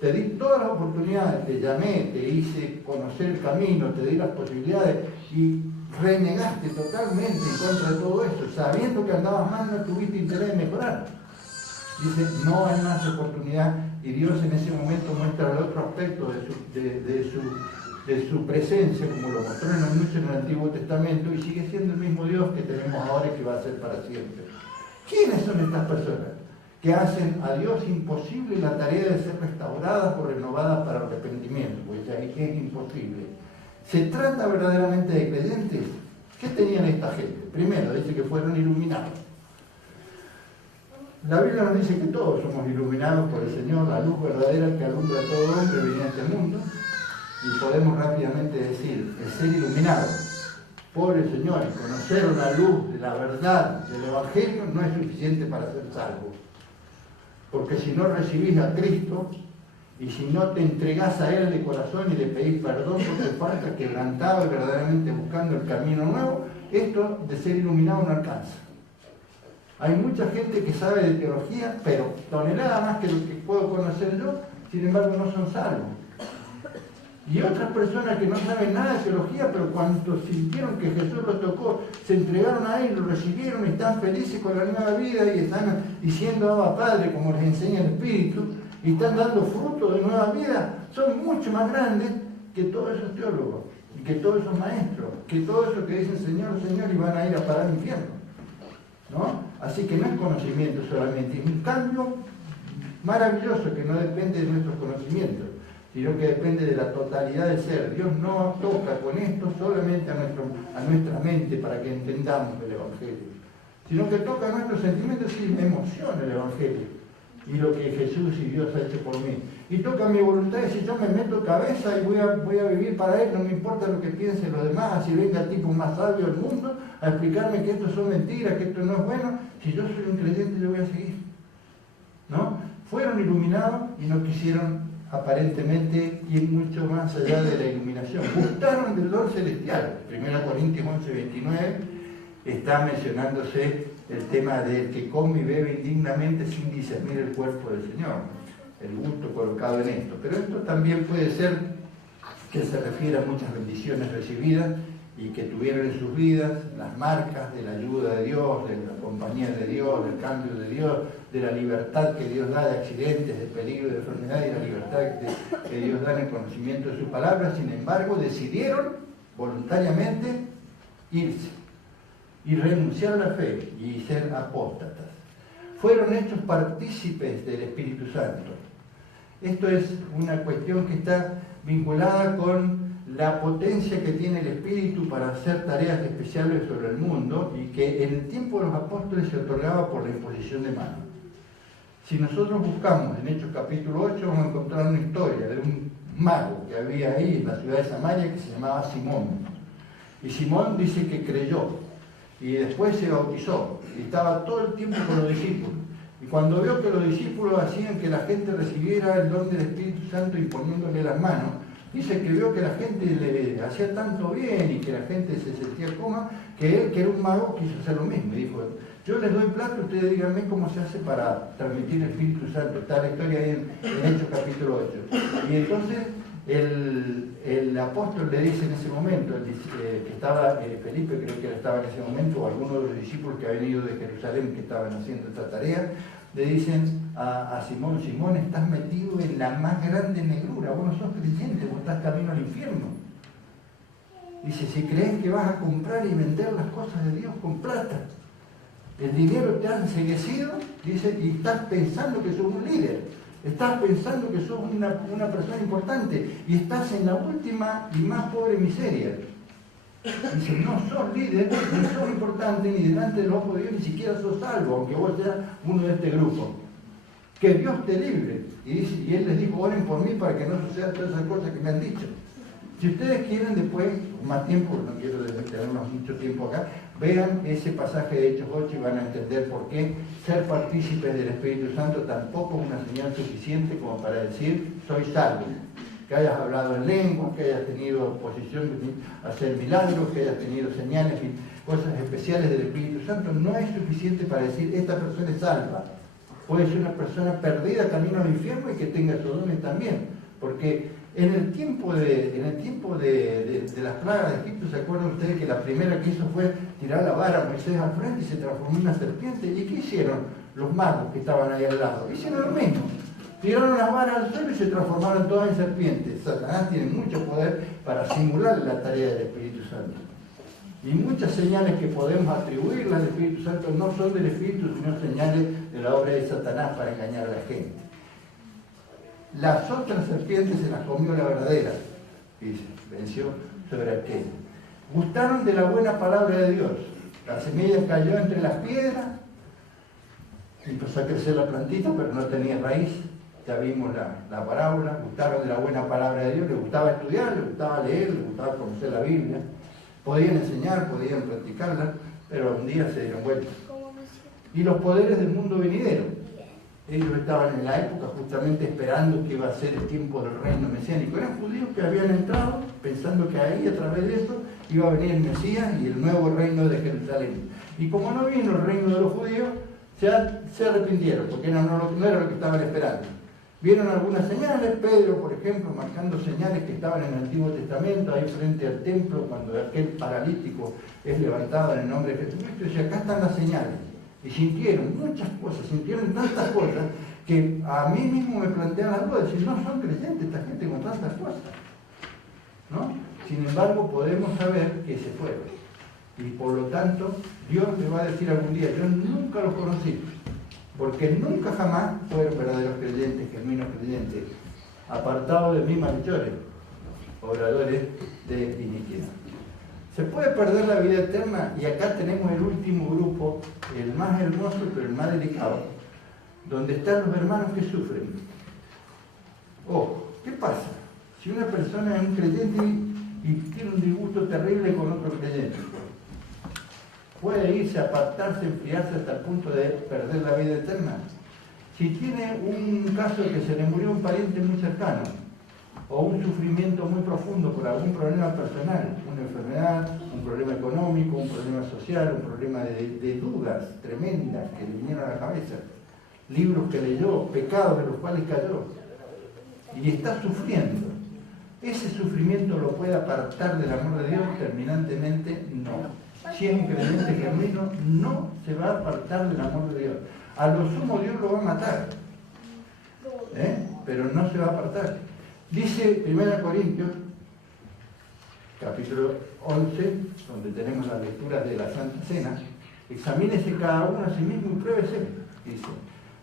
Te di todas las oportunidades, te llamé, te hice conocer el camino, te di las posibilidades y renegaste totalmente en contra de todo esto, sabiendo que andabas mal, no tuviste interés en mejorar. Dice, no hay más oportunidad, y Dios en ese momento muestra el otro aspecto de su presencia, como lo mostró mucho en el Antiguo Testamento, y sigue siendo el mismo Dios que tenemos ahora y que va a ser para siempre. ¿Quiénes son estas personas que hacen a Dios imposible la tarea de ser restauradas o renovadas para arrepentimiento? Pues ya es imposible. ¿Se trata verdaderamente de creyentes? ¿Qué tenían esta gente? Primero, dice que fueron iluminados. La Biblia nos dice que todos somos iluminados por el Señor, la luz verdadera que alumbra a todo hombre viene a este mundo, y podemos rápidamente decir, el ser iluminado por el Señor y conocer la luz de la verdad del Evangelio no es suficiente para ser salvo. Porque si no recibís a Cristo, y si no te entregás a Él de corazón y le pedís perdón por tu falta, quebrantado y verdaderamente buscando el camino nuevo, esto de ser iluminado no alcanza. Hay mucha gente que sabe de teología, pero tonelada más que lo que puedo conocer yo, sin embargo no son salvos. Y otras personas que no saben nada de teología, pero cuando sintieron que Jesús los tocó, se entregaron a Él, lo recibieron y están felices con la nueva vida y están diciendo Abba Padre, como les enseña el Espíritu, y están dando fruto de nueva vida, son mucho más grandes que todos esos teólogos, y que todos esos maestros, que todos esos que dicen Señor, Señor, y van a ir a parar al infierno, ¿no? Así que no es conocimiento solamente, es un cambio maravilloso que no depende de nuestros conocimientos, sino que depende de la totalidad del ser. Dios no toca con esto solamente a nuestra mente para que entendamos el Evangelio, sino que toca a nuestros sentimientos y me emociona el Evangelio y lo que Jesús y Dios ha hecho por mí. Y toca mi voluntad y si yo me meto cabeza y voy a vivir para Él, no me importa lo que piensen los demás, si venga el tipo más sabio del mundo a explicarme que esto son mentiras, que esto no es bueno, si yo soy un creyente yo voy a seguir, ¿no? Fueron iluminados y no quisieron aparentemente ir mucho más allá de la iluminación. Gustaron del don celestial. 1 Corintios 11:29 está mencionándose el tema del que come y bebe indignamente sin discernir el cuerpo del Señor. El gusto colocado en esto. Pero esto también puede ser que se refiere a muchas bendiciones recibidas y que tuvieron en sus vidas las marcas de la ayuda de Dios, de la compañía de Dios, del cambio de Dios, de la libertad que Dios da de accidentes, de peligro, de enfermedad y la libertad que Dios da en el conocimiento de su palabra. Sin embargo, decidieron voluntariamente irse y renunciar a la fe y ser apóstatas. Fueron hechos partícipes del Espíritu Santo. Esto es una cuestión que está vinculada con la potencia que tiene el Espíritu para hacer tareas especiales sobre el mundo y que en el tiempo de los apóstoles se otorgaba por la imposición de manos. Si nosotros buscamos en Hechos capítulo 8 vamos a encontrar una historia de un mago que había ahí en la ciudad de Samaria que se llamaba Simón. Y Simón dice que creyó y después se bautizó y estaba todo el tiempo con los discípulos. Y cuando vio que los discípulos hacían que la gente recibiera el don del Espíritu Santo imponiéndole las manos, dice que vio que la gente le hacía tanto bien y que la gente se sentía cómoda, que él, que era un mago, quiso hacer lo mismo. Y dijo, yo les doy plata, ustedes díganme cómo se hace para transmitir el Espíritu Santo. Está la historia ahí en Hechos capítulo 8. Y entonces el apóstol le dice en ese momento, que estaba Felipe, creo que estaba en ese momento, o alguno de los discípulos que habían ido de Jerusalén que estaban haciendo esta tarea, le dicen a Simón, Simón, estás metido en la más grande negrura, vos no sos creyente, vos estás camino al infierno. Dice, si crees que vas a comprar y vender las cosas de Dios con plata, el dinero te ha enceguecido, dice, y estás pensando que sos un líder, estás pensando que sos una persona importante, y estás en la última y más pobre miseria. Dice, no sos líder, ni sos importante, ni delante del ojo de Dios, ni siquiera sos salvo, aunque vos seas uno de este grupo. Que Dios te libre. Y él les dijo, oren por mí para que no sucedan todas esas cosas que me han dicho. Si ustedes quieren después, más tiempo, no quiero tenernos mucho tiempo acá, vean ese pasaje de Hechos 8 y van a entender por qué ser partícipes del Espíritu Santo tampoco es una señal suficiente como para decir, soy salvo. Que hayas hablado en lengua, que hayas tenido posición de hacer milagros, que hayas tenido señales y cosas especiales del Espíritu Santo, no es suficiente para decir, esta persona es salva. Puede ser una persona perdida camino al infierno y que tenga esos dones también. Porque en el tiempo de las plagas de Egipto, ¿se acuerdan ustedes que la primera que hizo fue tirar la vara a Moisés al frente y se transformó en una serpiente? ¿Y qué hicieron los magos que estaban ahí al lado? Hicieron lo mismo. Tiraron las varas al suelo y se transformaron todas en serpientes. Satanás tiene mucho poder para simular la tarea del Espíritu Santo. Y muchas señales que podemos atribuirle al Espíritu Santo no son del Espíritu, sino señales de la obra de Satanás para engañar a la gente. Las otras serpientes se las comió la verdadera, dice, venció sobre aquella. Gustaron de la buena palabra de Dios. La semilla cayó entre las piedras, empezó a crecer la plantita, pero no tenía raíz. Ya vimos la parábola. Gustaron de la buena palabra de Dios, les gustaba estudiar, les gustaba leer, les gustaba conocer la Biblia. Podían enseñar, podían practicarla, pero un día se dieron vuelta. Y los poderes del mundo venidero. Ellos estaban en la época justamente esperando que iba a ser el tiempo del reino mesiánico. Eran judíos que habían entrado pensando que ahí, a través de eso, iba a venir el Mesías y el nuevo reino de Jerusalén. Y como no vino el reino de los judíos, se arrepintieron, porque no era lo que estaban esperando. Vieron algunas señales, Pedro, por ejemplo, marcando señales que estaban en el Antiguo Testamento, ahí frente al templo, cuando aquel paralítico es levantado en el nombre de Jesucristo, y acá están las señales. Y sintieron muchas cosas, sintieron tantas cosas, que a mí mismo me plantean la duda, de decir, no son creyentes esta gente con tantas cosas, ¿no? Sin embargo, podemos saber que se fueron. Y por lo tanto, Dios le va a decir algún día, yo nunca los conocí, porque nunca jamás fueron verdaderos creyentes, genuinos creyentes, apartados de mí malhechores, obradores de iniquidad. Se puede perder la vida eterna, y acá tenemos el último grupo, el más hermoso pero el más delicado, donde están los hermanos que sufren. Oh, ¿qué pasa? Si una persona es un creyente y tiene un disgusto terrible con otro creyente, puede irse, apartarse, enfriarse hasta el punto de perder la vida eterna. Si tiene un caso que se le murió un pariente muy cercano, o un sufrimiento muy profundo por algún problema personal, una enfermedad, un problema económico, un problema social, un problema de dudas tremendas que le vinieron a la cabeza, libros que leyó, pecados de los cuales cayó, y está sufriendo, ¿ese sufrimiento lo puede apartar del amor de Dios? Terminantemente no. Si es un creyente genuino, no se va a apartar del amor de Dios. A lo sumo Dios lo va a matar, pero no se va a apartar. Dice 1 Corintios, capítulo 11, donde tenemos las lecturas de la Santa Cena, examínese cada uno a sí mismo y pruébese, dice,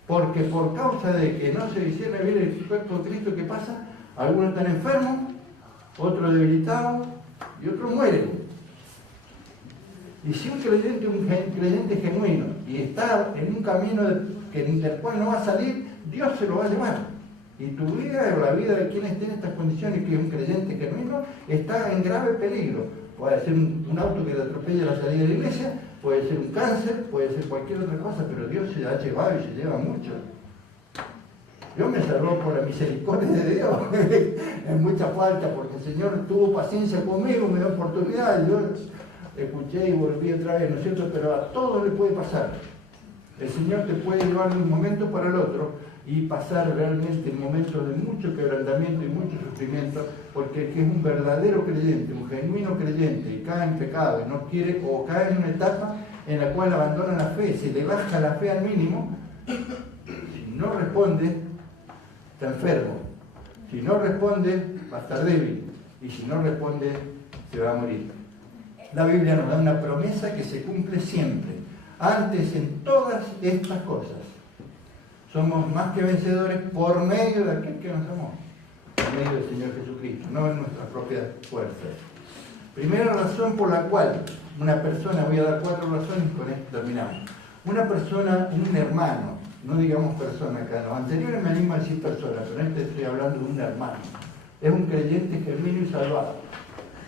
porque por causa de que no se discierne bien el cuerpo de Cristo, ¿qué pasa? Algunos están enfermos, otros debilitados y otros mueren. Y si un creyente genuino y está en un camino del cual no va a salir, Dios se lo va a llevar. Y tu vida o la vida de quien esté en estas condiciones, que es un creyente genuino, está en grave peligro. Puede ser un auto que le atropelle a la salida de la iglesia, puede ser un cáncer, puede ser cualquier otra cosa, pero Dios se ha llevado y se lleva mucho. Yo me salvó por la misericordia de Dios, en mucha falta, porque el Señor tuvo paciencia conmigo, me dio oportunidad, yo escuché y volví otra vez, ¿no es cierto? Pero a todos le puede pasar. El Señor te puede llevar de un momento para el otro y pasar realmente momentos de mucho quebrantamiento y mucho sufrimiento, porque el que es un verdadero creyente, un genuino creyente, y cae en pecado y no quiere, o cae en una etapa en la cual abandona la fe, se le baja la fe al mínimo, si no responde, está enfermo. Si no responde, va a estar débil. Y si no responde, se va a morir. La Biblia nos da una promesa que se cumple siempre. Antes, en todas estas cosas, somos más que vencedores por medio de aquel que nos amó, por medio del Señor Jesucristo, no en nuestras propias fuerzas. Primera razón por la cual una persona, voy a dar 4 razones y con esto terminamos. Una persona, un hermano, no digamos persona acá, los anteriores me animo a decir persona, pero en este estoy hablando de un hermano. Es un creyente genuino y salvado,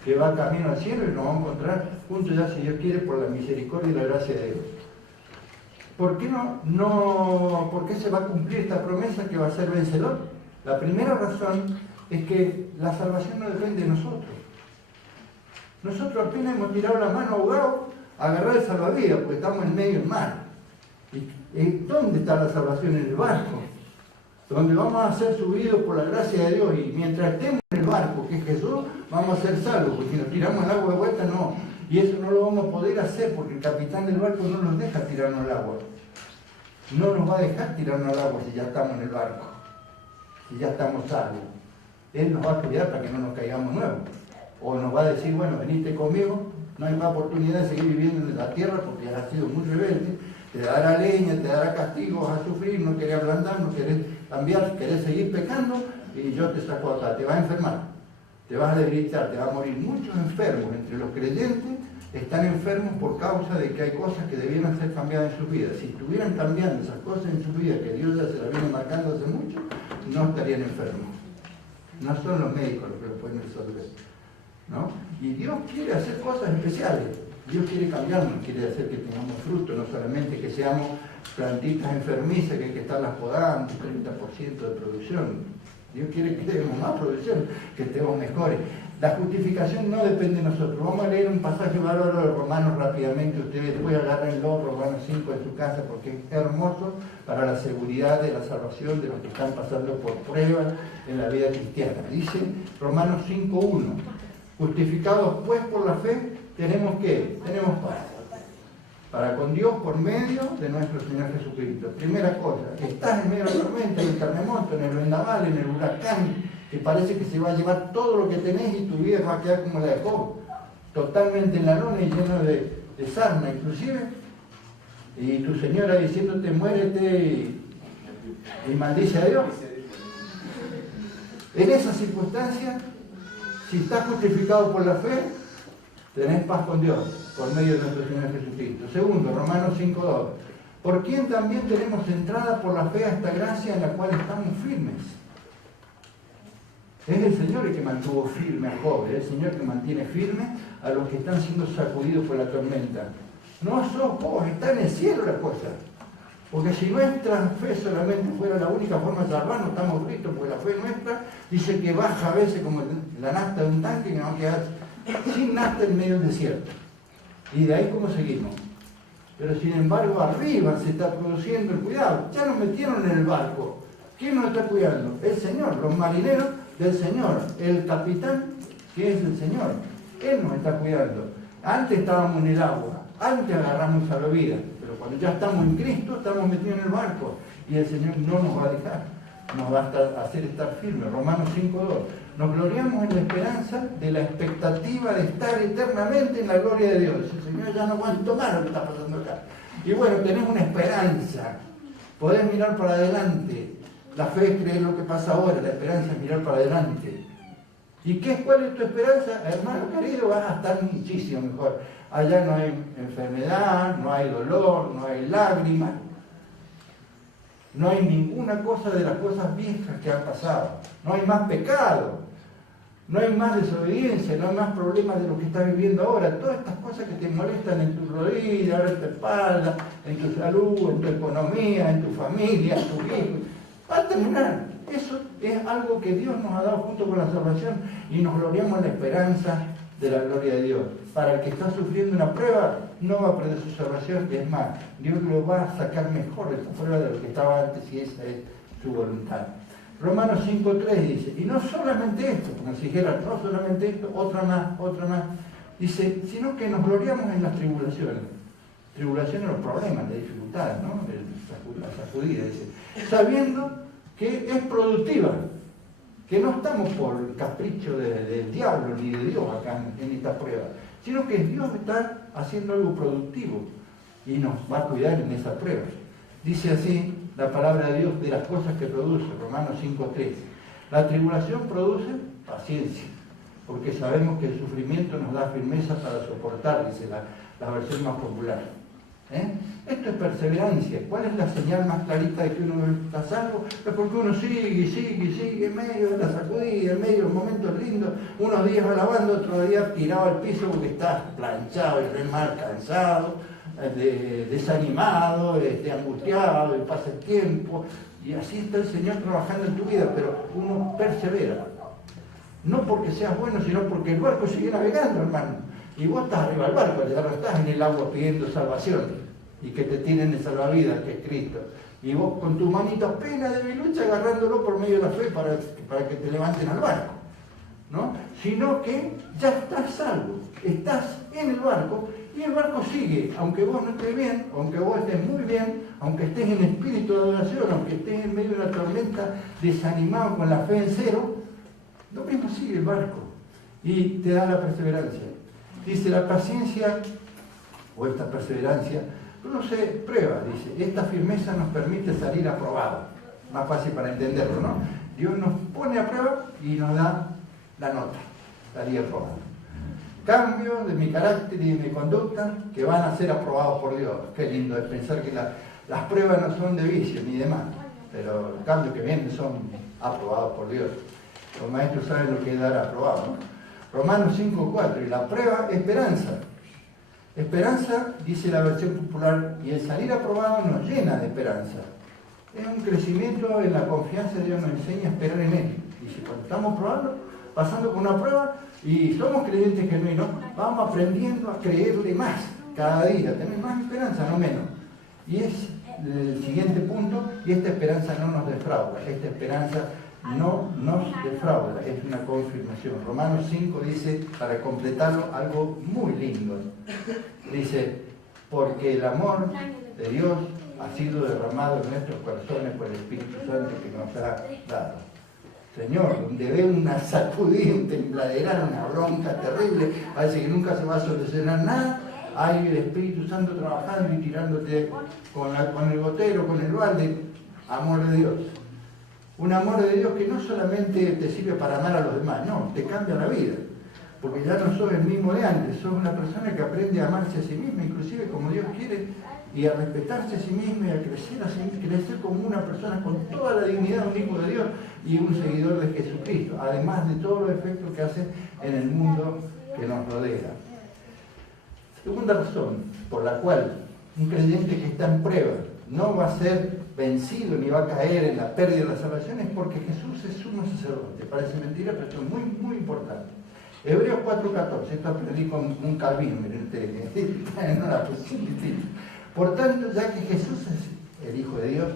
que va camino al cielo y nos va a encontrar juntos ya, si Dios quiere, por la misericordia y la gracia de Dios. ¿Por qué por qué se va a cumplir esta promesa que va a ser vencedor? La primera razón es que la salvación no depende de nosotros. Nosotros apenas hemos tirado la mano ahogados a agarrar el salvavidas, porque estamos en medio del mar. ¿Y dónde está la salvación? En el barco, donde vamos a ser subidos por la gracia de Dios, y mientras estemos en el barco, que es Jesús, vamos a ser salvos, porque si nos tiramos al agua de vuelta, no. Y eso no lo vamos a poder hacer porque el capitán del barco no nos deja tirarnos al agua. No nos va a dejar tirarnos al agua si ya estamos en el barco, si ya estamos salvos. Él nos va a cuidar para que no nos caigamos nuevos. O nos va a decir, bueno, veniste conmigo, no hay más oportunidad de seguir viviendo en la tierra porque has sido muy rebelde, te dará leña, te dará castigo, vas a sufrir, no querés ablandar, no querés cambiar, querés seguir pecando, y yo te saco acá, te vas a enfermar, te vas a debilitar, te va a morir. Muchos enfermos entre los creyentes están enfermos por causa de que hay cosas que debieran ser cambiadas en sus vidas. Si estuvieran cambiando esas cosas en sus vidas, que Dios ya se las viene marcando hace mucho, no estarían enfermos. No son los médicos los que lo pueden resolver, ¿no? Y Dios quiere hacer cosas especiales. Dios quiere cambiarnos, quiere hacer que tengamos fruto, no solamente que seamos plantitas enfermizas que hay que estarlas podando, 30% de producción. Dios quiere que demos más provisión, que estemos mejores. La justificación no depende de nosotros. Vamos a leer un pasaje bárbaro de Romanos rápidamente. Ustedes después agárrenlo, Romanos 5 en su casa, porque es hermoso para la seguridad de la salvación de los que están pasando por pruebas en la vida cristiana. Dice Romanos 5:1. Justificados pues por la fe, ¿tenemos qué? Tenemos paz para con Dios por medio de nuestro Señor Jesucristo. Primera cosa, estás en medio de la tormenta, en el terremoto, en el vendaval, en el huracán, que parece que se va a llevar todo lo que tenés y tu vida va a quedar como la de Job, totalmente en la lona y lleno de sarna inclusive, y tu señora diciéndote muérete y maldice a Dios. En esa circunstancia, si estás justificado por la fe, tenés paz con Dios por medio de nuestro Señor Jesucristo. Segundo, Romanos 5:2. Por quien también tenemos entrada por la fe a esta gracia en la cual estamos firmes. Es el Señor el que mantuvo firme a Job, es el Señor que mantiene firme a los que están siendo sacudidos por la tormenta. No sos vos, está en el cielo la cosa. Porque si nuestra fe solamente fuera la única forma de salvarnos, estamos fritos, porque la fe nuestra dice que baja a veces como la nafta de un tanque, que nos va a quedar sin nafta en medio del desierto. Y de ahí cómo seguimos. Pero sin embargo arriba se está produciendo el cuidado. Ya nos metieron en el barco. ¿Quién nos está cuidando? El Señor, los marineros del Señor. El capitán, que es el Señor. Él nos está cuidando. Antes estábamos en el agua, antes agarramos un salvavidas, pero cuando ya estamos en Cristo, estamos metidos en el barco. Y el Señor no nos va a dejar, nos va a hacer estar firmes. Romanos 5:2. Nos gloriamos en la esperanza de la expectativa de estar eternamente en la gloria de Dios. El Señor ya no aguanto más lo que está pasando acá. Y bueno, tenemos una esperanza. Podés mirar para adelante. La fe es creer lo que pasa ahora, la esperanza es mirar para adelante. ¿Y cuál es tu esperanza? Hermano querido, vas a estar muchísimo mejor. Allá no hay enfermedad, no hay dolor, no hay lágrimas. No hay ninguna cosa de las cosas viejas que han pasado. No hay más pecado. No hay más desobediencia, no hay más problemas de lo que estás viviendo ahora. Todas estas cosas que te molestan en tu rodilla, en tu espalda, en tu salud, en tu economía, en tu familia, en tus hijos, va a terminar. Eso es algo que Dios nos ha dado junto con la salvación y nos gloriamos en la esperanza de la gloria de Dios. Para el que está sufriendo una prueba, no va a perder su salvación, es más, Dios lo va a sacar mejor de esa prueba de lo que estaba antes y esa es su voluntad. Romanos 5:3 dice, y no solamente esto, como si dijera, no solamente esto, otra más, dice, sino que nos gloriamos en las tribulaciones. Tribulaciones, los problemas, las dificultades, ¿no? La sacudida, dice, sabiendo que es productiva, que no estamos por capricho del diablo ni de Dios acá en esta prueba, sino que Dios está haciendo algo productivo y nos va a cuidar en esa prueba. Dice así la palabra de Dios de las cosas que produce, Romanos 5:3. La tribulación produce paciencia, porque sabemos que el sufrimiento nos da firmeza para soportar, dice la versión más popular. Esto es perseverancia. ¿Cuál es la señal más clarita de que uno está salvo? Es porque uno sigue en medio de la sacudida, en medio de los momentos lindos, unos días alabando, otros días tirado al piso porque estás planchado y mal cansado, desanimado, angustiado, y pasa el tiempo, y así está el Señor trabajando en tu vida, pero uno persevera. No porque seas bueno, sino porque el barco sigue navegando, hermano. Y vos estás arriba del barco, ya no estás en el agua pidiendo salvación y que te tiren el salvavidas, que es Cristo. Y vos con tu manito apenas de lucha agarrándolo por medio de la fe para que te levanten al barco, ¿no? Sino que ya estás salvo, estás en el barco y el barco sigue, aunque vos no estés bien, aunque vos estés muy bien, aunque estés en espíritu de adoración, aunque estés en medio de una tormenta desanimado con la fe en cero, lo mismo sigue el barco y te da la perseverancia. Dice la paciencia, o esta perseverancia, produce prueba, dice, esta firmeza nos permite salir aprobados. Más fácil para entenderlo, ¿no? Dios nos pone a prueba y nos da la nota, salir aprobado. Cambios de mi carácter y de mi conducta que van a ser aprobados por Dios. Qué lindo es pensar que las pruebas no son de vicio ni demás, pero los cambios que vienen son aprobados por Dios. Los maestros saben lo que es dar aprobado, ¿no? Romanos 5:4, y la prueba, esperanza. Esperanza, dice la versión popular, y el salir aprobado nos llena de esperanza. Es un crecimiento en la confianza de Dios, nos enseña a esperar en Él. Dice, cuando estamos probando, pasando por una prueba, y somos creyentes genuinos, vamos aprendiendo a creerle más cada día, tener más esperanza, no menos. Y es el siguiente punto, y esta esperanza no nos defrauda, esta esperanza no nos defrauda, es una confirmación. Romanos 5 dice, para completarlo, algo muy lindo. Dice, porque el amor de Dios ha sido derramado en nuestros corazones por el Espíritu Santo que nos ha dado. Señor, donde ve una sacudida, un tembladeral, una bronca terrible, parece que nunca se va a solucionar nada, hay el Espíritu Santo trabajando y tirándote con el gotero, con el balde, amor de Dios. Un amor de Dios que no solamente te sirve para amar a los demás, no, te cambia la vida. Porque ya no sos el mismo de antes, sos una persona que aprende a amarse a sí misma, inclusive como Dios quiere, y a respetarse a sí misma y a crecer como una persona con toda la dignidad de un hijo de Dios y un seguidor de Jesucristo, además de todos los efectos que hace en el mundo que nos rodea. Segunda razón por la cual un creyente que está en prueba no va a ser vencido ni va a caer en la pérdida de la salvación es porque Jesús es sumo sacerdote. Parece mentira, pero esto es muy, muy importante. Hebreos 4:14, esto aprendí con un Calvino, miren ustedes, en una posición distinta. Por tanto, ya que Jesús es el Hijo de Dios,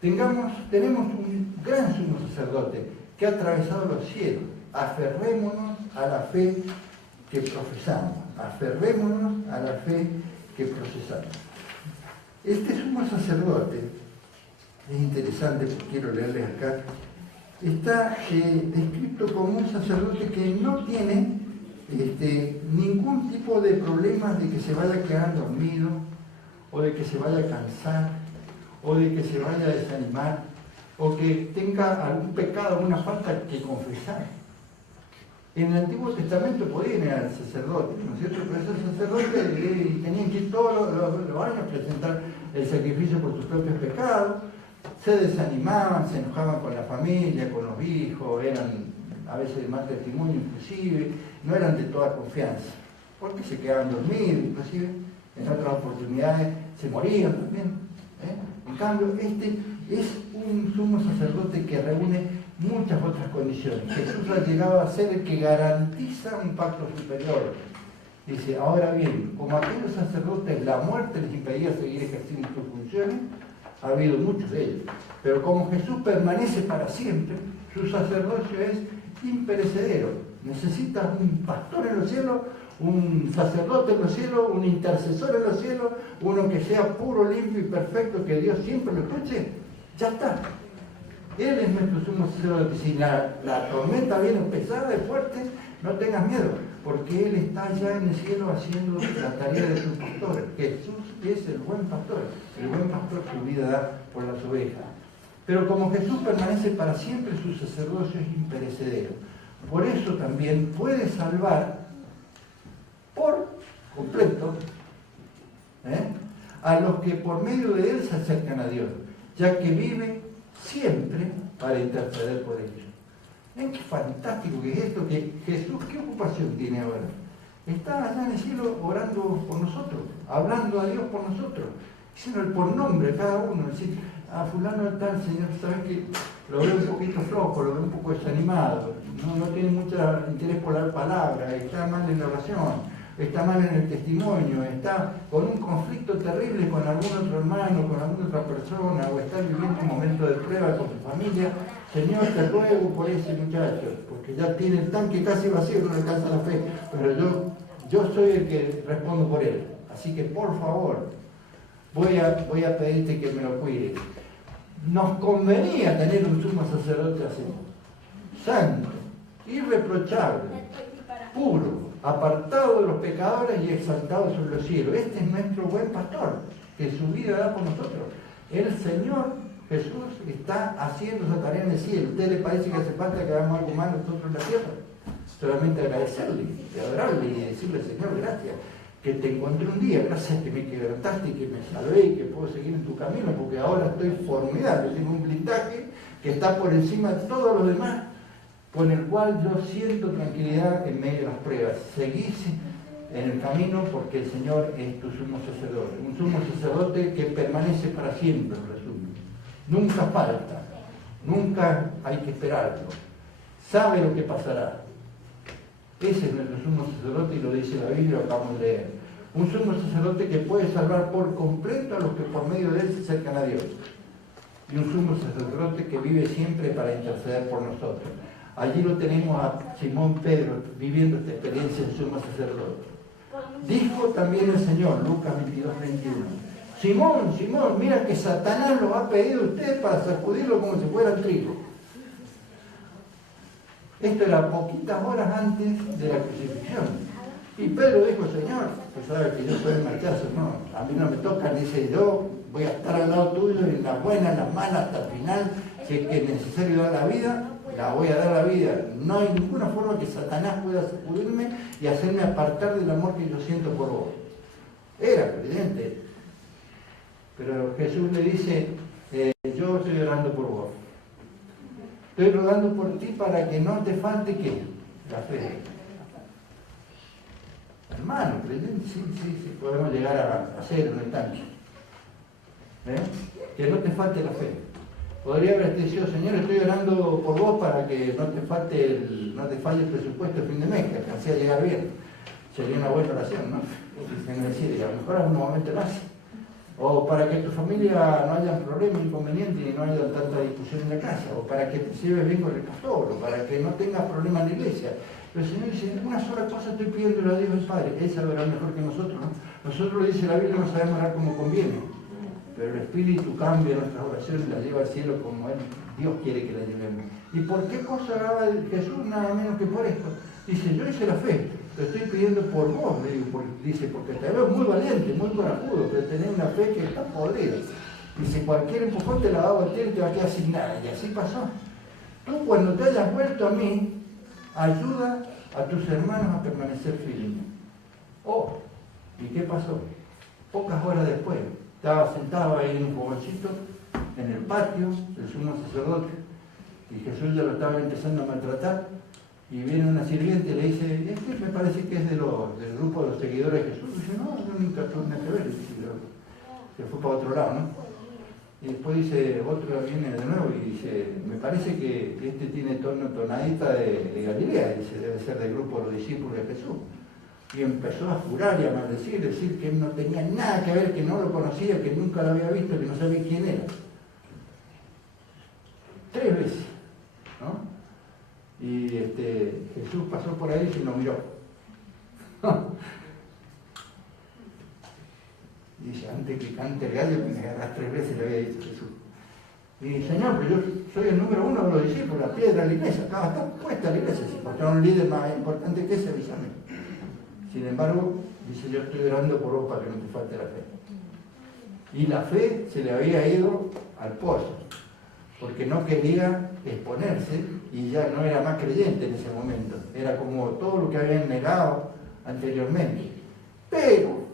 tenemos un gran sumo sacerdote que ha atravesado los cielos. Aferrémonos a la fe que profesamos. Aferrémonos a la fe que procesamos. Este sumo sacerdote, es interesante porque quiero leerles acá, está descrito como un sacerdote que no tiene ningún tipo de problemas de que se vaya a quedar dormido, o de que se vaya a cansar, o de que se vaya a desanimar, o que tenga algún pecado, alguna falta que confesar. En el Antiguo Testamento podían ir al sacerdote, ¿no es cierto? Pero esos sacerdotes tenían que ir todos los años a presentar el sacrificio por sus propios pecados, se desanimaban, se enojaban con la familia, con los hijos, eran a veces de mal testimonio inclusive, no eran de toda confianza, porque se quedaban dormidos, inclusive en otras oportunidades se morían también. En cambio, este es un sumo sacerdote que reúne muchas otras condiciones. Jesús ha llegado a ser el que garantiza un pacto superior. Dice, ahora bien, como aquellos sacerdotes la muerte les impedía seguir ejerciendo sus funciones, ha habido muchos de ellos. Pero como Jesús permanece para siempre, su sacerdocio es imperecedero. Necesitas un pastor en los cielos, un sacerdote en los cielos, un intercesor en los cielos, uno que sea puro, limpio y perfecto, que Dios siempre lo escuche. Ya está. Él es nuestro sumo sacerdote. Si la tormenta viene pesada y fuerte, no tengas miedo, porque Él está ya en el cielo haciendo la tarea de su pastor. Jesús es el buen pastor su vida da por las ovejas. Pero como Jesús permanece para siempre, su sacerdocio es imperecedero. Por eso también puede salvar por completo a los que por medio de Él se acercan a Dios, ya que vive siempre para interceder por ellos. ¿Ven qué fantástico que es esto? Que Jesús, ¿qué ocupación tiene ahora? Está allá en el cielo orando por nosotros, hablando a Dios por nosotros, diciendo por nombre cada uno, decir, a fulano tal, Señor, sabes que lo veo un poquito flojo, lo veo un poco desanimado, no tiene mucho interés por la palabra, está mal en la oración, está mal en el testimonio, está con un conflicto terrible con algún otro hermano, con alguna otra persona, o está viviendo un momento de prueba con su familia. Señor, te ruego por ese muchacho, porque ya tiene el tanque casi vacío, no le alcanza la fe, pero yo soy el que respondo por él. Así que por favor, voy a pedirte que me lo cuides. Nos convenía tener un sumo sacerdote así, santo, irreprochable, puro, apartado de los pecadores y exaltado sobre los cielos. Este es nuestro buen pastor, que su vida da por nosotros. El Señor Jesús está haciendo esa tarea en el cielo. ¿A usted le parece que hace falta que hagamos algo más nosotros en la tierra? Solamente agradecerle, adorarle y decirle, Señor, gracias, que te encontré un día, gracias que me quebrantaste y que me salvé y que puedo seguir en tu camino, porque ahora estoy formidable, tengo un blindaje que está por encima de todos los demás, con el cual yo siento tranquilidad en medio de las pruebas. Seguís en el camino porque el Señor es tu sumo sacerdote, un sumo sacerdote que permanece para siempre, en resumen. nunca falta, nunca hay que esperarlo, sabe lo que pasará. Ese es nuestro sumo sacerdote y lo dice la Biblia, lo acabamos de leer. Un sumo sacerdote que puede salvar por completo a los que por medio de él se acercan a Dios. Y un sumo sacerdote que vive siempre para interceder por nosotros. Allí lo tenemos a Simón Pedro viviendo esta experiencia de sumo sacerdote. Dijo también el Señor, Lucas 22, 21. Simón, Simón, mira que Satanás lo ha pedido a usted para sacudirlo como si fuera trigo. Esto era poquitas horas antes de la crucifixión. Y Pedro dijo, Señor, pues sabe que yo soy el machazo, no, a mí no me toca, dice, yo voy a estar al lado tuyo en las buenas, en las malas, hasta el final, si es que es necesario dar la vida, la voy a dar la vida. No hay ninguna forma que Satanás pueda sacudirme y hacerme apartar del amor que yo siento por vos. Era creyente. Pero Jesús le dice, yo estoy orando por vos. Estoy rogando por ti para que no te falte, ¿qué? La fe. Hermano, creyente, sí, podemos llegar a ser, no hay tanto. Que no te falte la fe. Podría haber dicho, Señor, estoy orando por vos para que no te falle el presupuesto el fin de mes, que alcancé a llegar bien. Sería una buena oración, ¿no? Es decir, a lo mejor en un momento lo hace. O para que tu familia no haya problemas, inconvenientes y no haya tanta discusión en la casa. O para que te lleves bien con el pastor, o para que no tengas problemas en la iglesia. Pero el Señor dice, una sola cosa estoy pidiéndole a Dios el Padre. Él sabe orar mejor que nosotros, ¿no? Nosotros, lo dice la Biblia, no sabemos orar como conviene. Pero el Espíritu cambia nuestras oraciones y las lleva al cielo como Dios quiere que las llevemos. ¿Y por qué cosa oraba Jesús? Nada menos que por esto. Dice, yo hice la fe, lo estoy pidiendo por vos. Le digo, dice, porque te veo muy valiente, muy corajudo, pero tenés una fe que está podrida. Dice, cualquier empujón te la va a bater y te va a quedar sin nada. Y así pasó. Tú, cuando te hayas vuelto a mí, ayuda a tus hermanos a permanecer firmes. Oh, ¿y qué pasó? Pocas horas después, estaba sentado ahí en un fogoncito, en el patio, el sumo sacerdote, y Jesús ya lo estaba empezando a maltratar, y viene una sirviente y le dice, este me parece que es del grupo de los seguidores de Jesús. Y dice, no, nunca tuve nada que ver, se fue para otro lado, ¿no? Y después dice, otro viene de nuevo y dice, me parece que este tiene tonadita de Galilea, dice, debe ser del grupo de los discípulos de Jesús. Y empezó a jurar y a maldecir, decir que él no tenía nada que ver, que no lo conocía, que nunca lo había visto, que no sabía quién era. 3 veces, ¿no? Y Jesús pasó por ahí y lo miró. Dice, antes que cante el gallo, que me agarras 3 veces, le había dicho Jesús. Y Señor, pero yo soy el número 1 de los discípulos, la piedra de la iglesia, acá está puesta la iglesia, si encontrar un líder más importante que ese, avísame. Sin embargo, dice, yo estoy orando por vos para que no te falte la fe. Y la fe se le había ido al pozo, porque no quería exponerse y ya no era más creyente en ese momento. Era como todo lo que habían negado anteriormente. Pero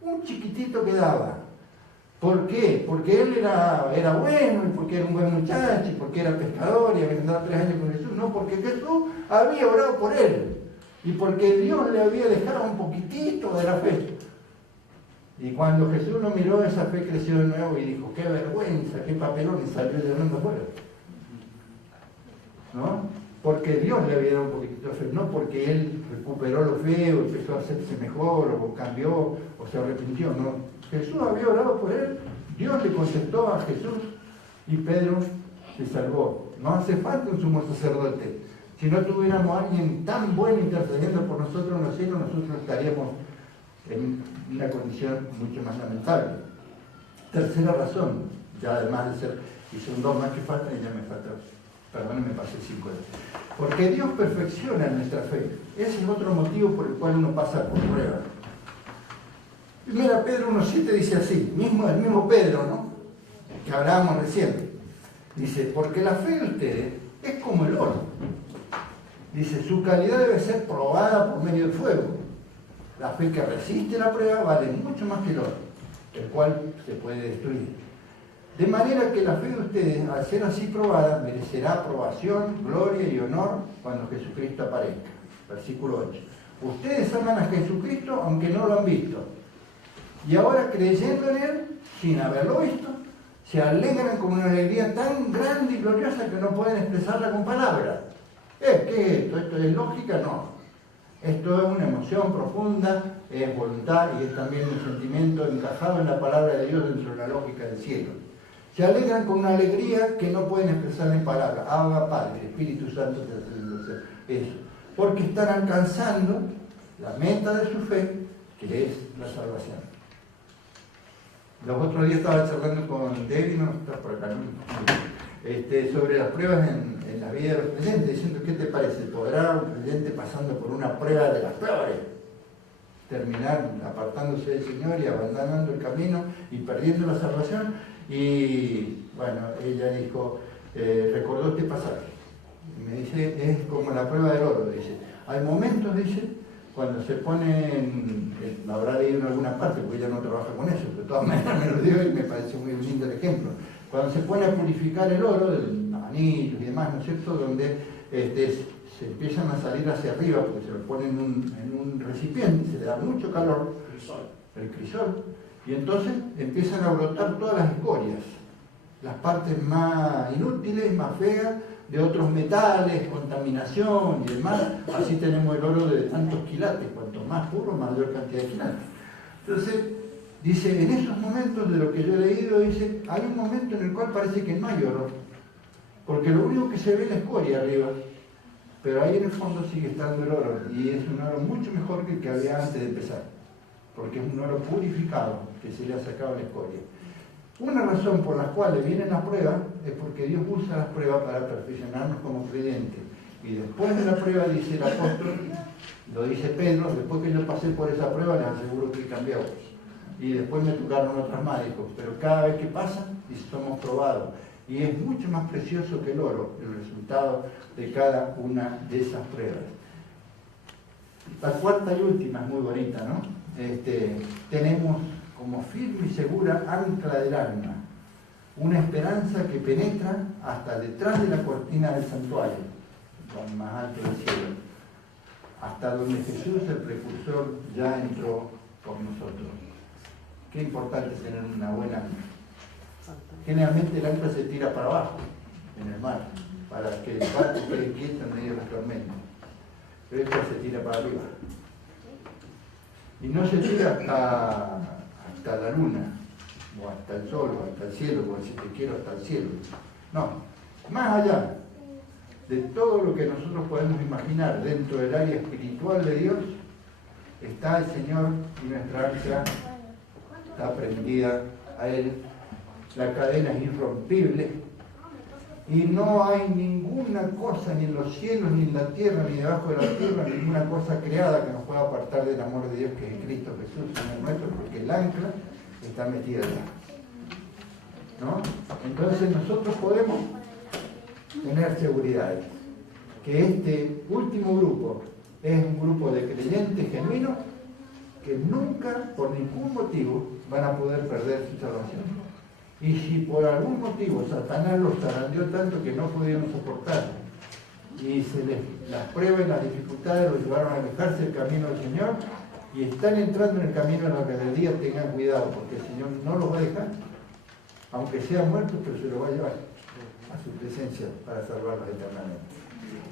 un chiquitito quedaba. ¿Por qué? Porque él era bueno, y porque era un buen muchacho, y porque era pescador y había andado 3 años con Jesús. No, porque Jesús había orado por él. Y porque Dios le había dejado un poquitito de la fe. Y cuando Jesús lo miró, esa fe creció de nuevo y dijo, qué vergüenza, qué papelón, y salió llorando afuera. ¿No? Porque Dios le había dado un poquitito de fe, no porque él recuperó lo feo, empezó a hacerse mejor, o cambió, o se arrepintió, no. Jesús había orado por él, Dios le contestó a Jesús y Pedro se salvó. No hace falta un sumo sacerdote. Si no tuviéramos a alguien tan bueno intercediendo por nosotros en los cielos, nosotros estaríamos en una condición mucho más lamentable. Tercera razón, ya además de ser, y son 2 más que faltan y ya me falta, perdón, me pasé 5 horas. Porque Dios perfecciona nuestra fe. Ese es otro motivo por el cual uno pasa por prueba. Primera Pedro 1.7 dice así, el mismo Pedro, ¿no? Que hablábamos recién. Dice, porque la fe de ustedes es como el oro. Dice, su calidad debe ser probada por medio del fuego. La fe que resiste la prueba vale mucho más que el oro, el cual se puede destruir. De manera que la fe de ustedes, al ser así probada, merecerá aprobación, gloria y honor cuando Jesucristo aparezca. Versículo 8. Ustedes aman a Jesucristo aunque no lo han visto. Y ahora creyendo en Él, sin haberlo visto, se alegran con una alegría tan grande y gloriosa que no pueden expresarla con palabras. ¿Qué es esto? ¿Esto es lógica? No. Esto es una emoción profunda, es voluntad y es también un sentimiento encajado en la palabra de Dios dentro de la lógica del cielo. Se alegran con una alegría que no pueden expresar en palabras. Abba, Padre, el Espíritu Santo te hace eso. Porque están alcanzando la meta de su fe, que es la salvación. Los otros días estaba charlando con David, no está por acá, ¿no? Sobre las pruebas en la vida de los creyentes, diciendo, ¿qué te parece? ¿Podrá un creyente pasando por una prueba de las peores terminar apartándose del Señor y abandonando el camino y perdiendo la salvación? Y bueno, ella dijo, recordó este pasaje. Y me dice, es como la prueba del oro, dice. Hay momentos, dice, cuando se ponen, lo habrá leído en alguna parte, porque ella no trabaja con eso, pero de todas maneras me lo dio y me parece muy lindo el ejemplo. Cuando se pone a purificar el oro, del anillo y demás, ¿no es cierto?, donde se empiezan a salir hacia arriba, porque se lo ponen en un recipiente, se le da mucho calor, el crisol, y entonces empiezan a brotar todas las escorias, las partes más inútiles, más feas, de otros metales, contaminación y demás. Así tenemos el oro de tantos quilates, cuanto más puro, mayor cantidad de quilates. Entonces, dice, en esos momentos de lo que yo he leído, dice, hay un momento en el cual parece que no hay oro, porque lo único que se ve es la escoria arriba, pero ahí en el fondo sigue estando el oro, y es un oro mucho mejor que el que había antes de empezar, porque es un oro purificado, que se le ha sacado la escoria. Una razón por la cual vienen las pruebas es porque Dios usa las pruebas para perfeccionarnos como creyentes. Y después de la prueba, dice el apóstol, lo dice Pedro, después que yo pasé por esa prueba, les aseguro que he cambiado. Y después me tocaron otras más, dijo, pero cada vez que pasa, dice, somos probados. Y es mucho más precioso que el oro, el resultado de cada una de esas pruebas. La cuarta y última es muy bonita, ¿no? Tenemos como firme y segura ancla del alma, una esperanza que penetra hasta detrás de la cortina del santuario, lo más alto del cielo, hasta donde Jesús, el precursor, ya entró con nosotros. Qué importante es tener una buena ancla. Generalmente el ancla se tira para abajo, en el mar, para que el barco quede quieto en medio de la tormenta, pero esta se tira para arriba. Y no se tira hasta la luna, o hasta el sol, o hasta el cielo, o si te quiero hasta el cielo. No, más allá de todo lo que nosotros podemos imaginar dentro del área espiritual de Dios, está el Señor y nuestra ancla está prendida a Él. La cadena es irrompible y no hay ninguna cosa ni en los cielos, ni en la tierra, ni debajo de la tierra, ninguna cosa creada que nos pueda apartar del amor de Dios que es Cristo Jesús, Señor nuestro, porque el ancla está metida allá, ¿no? Entonces nosotros podemos tener seguridad que este último grupo es un grupo de creyentes genuinos que nunca, por ningún motivo, van a poder perder su salvación. Y si por algún motivo Satanás los zarandeó tanto que no pudieron soportar, y las pruebas y las dificultades los llevaron a alejarse del camino del Señor, y están entrando en el camino de la rebeldía, tengan cuidado, porque el Señor no los va a dejar, aunque sean muertos, pero se los va a llevar a su presencia para salvarlos eternamente.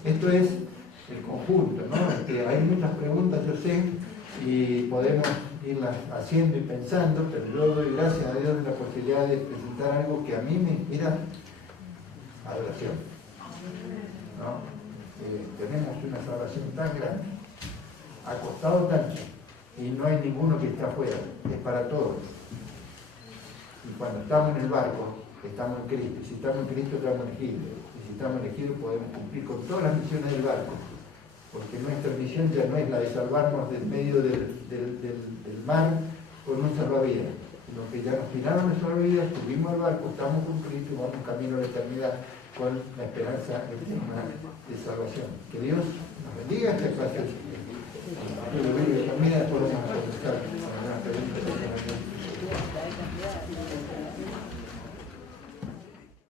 Esto es el conjunto, ¿no? Hay muchas preguntas, yo sé, y podemos irlas haciendo y pensando, pero yo doy gracias a Dios de la posibilidad de presentar algo que a mí me inspira adoración, ¿no? Tenemos una salvación tan grande, ha costado tanto, y no hay ninguno que esté afuera, es para todos. Y cuando estamos en el barco, estamos en Cristo, y si estamos en Cristo estamos elegidos, y si estamos elegidos podemos cumplir con todas las misiones del barco, porque nuestra misión ya no es la de salvarnos del medio del mar con un salvavidas, sino que ya nos tiraron el salvavidas, subimos al barco, estamos con Cristo y vamos camino a la eternidad con la esperanza eterna de salvación. Que Dios nos bendiga esta clase. También podemos contestar algunas preguntas.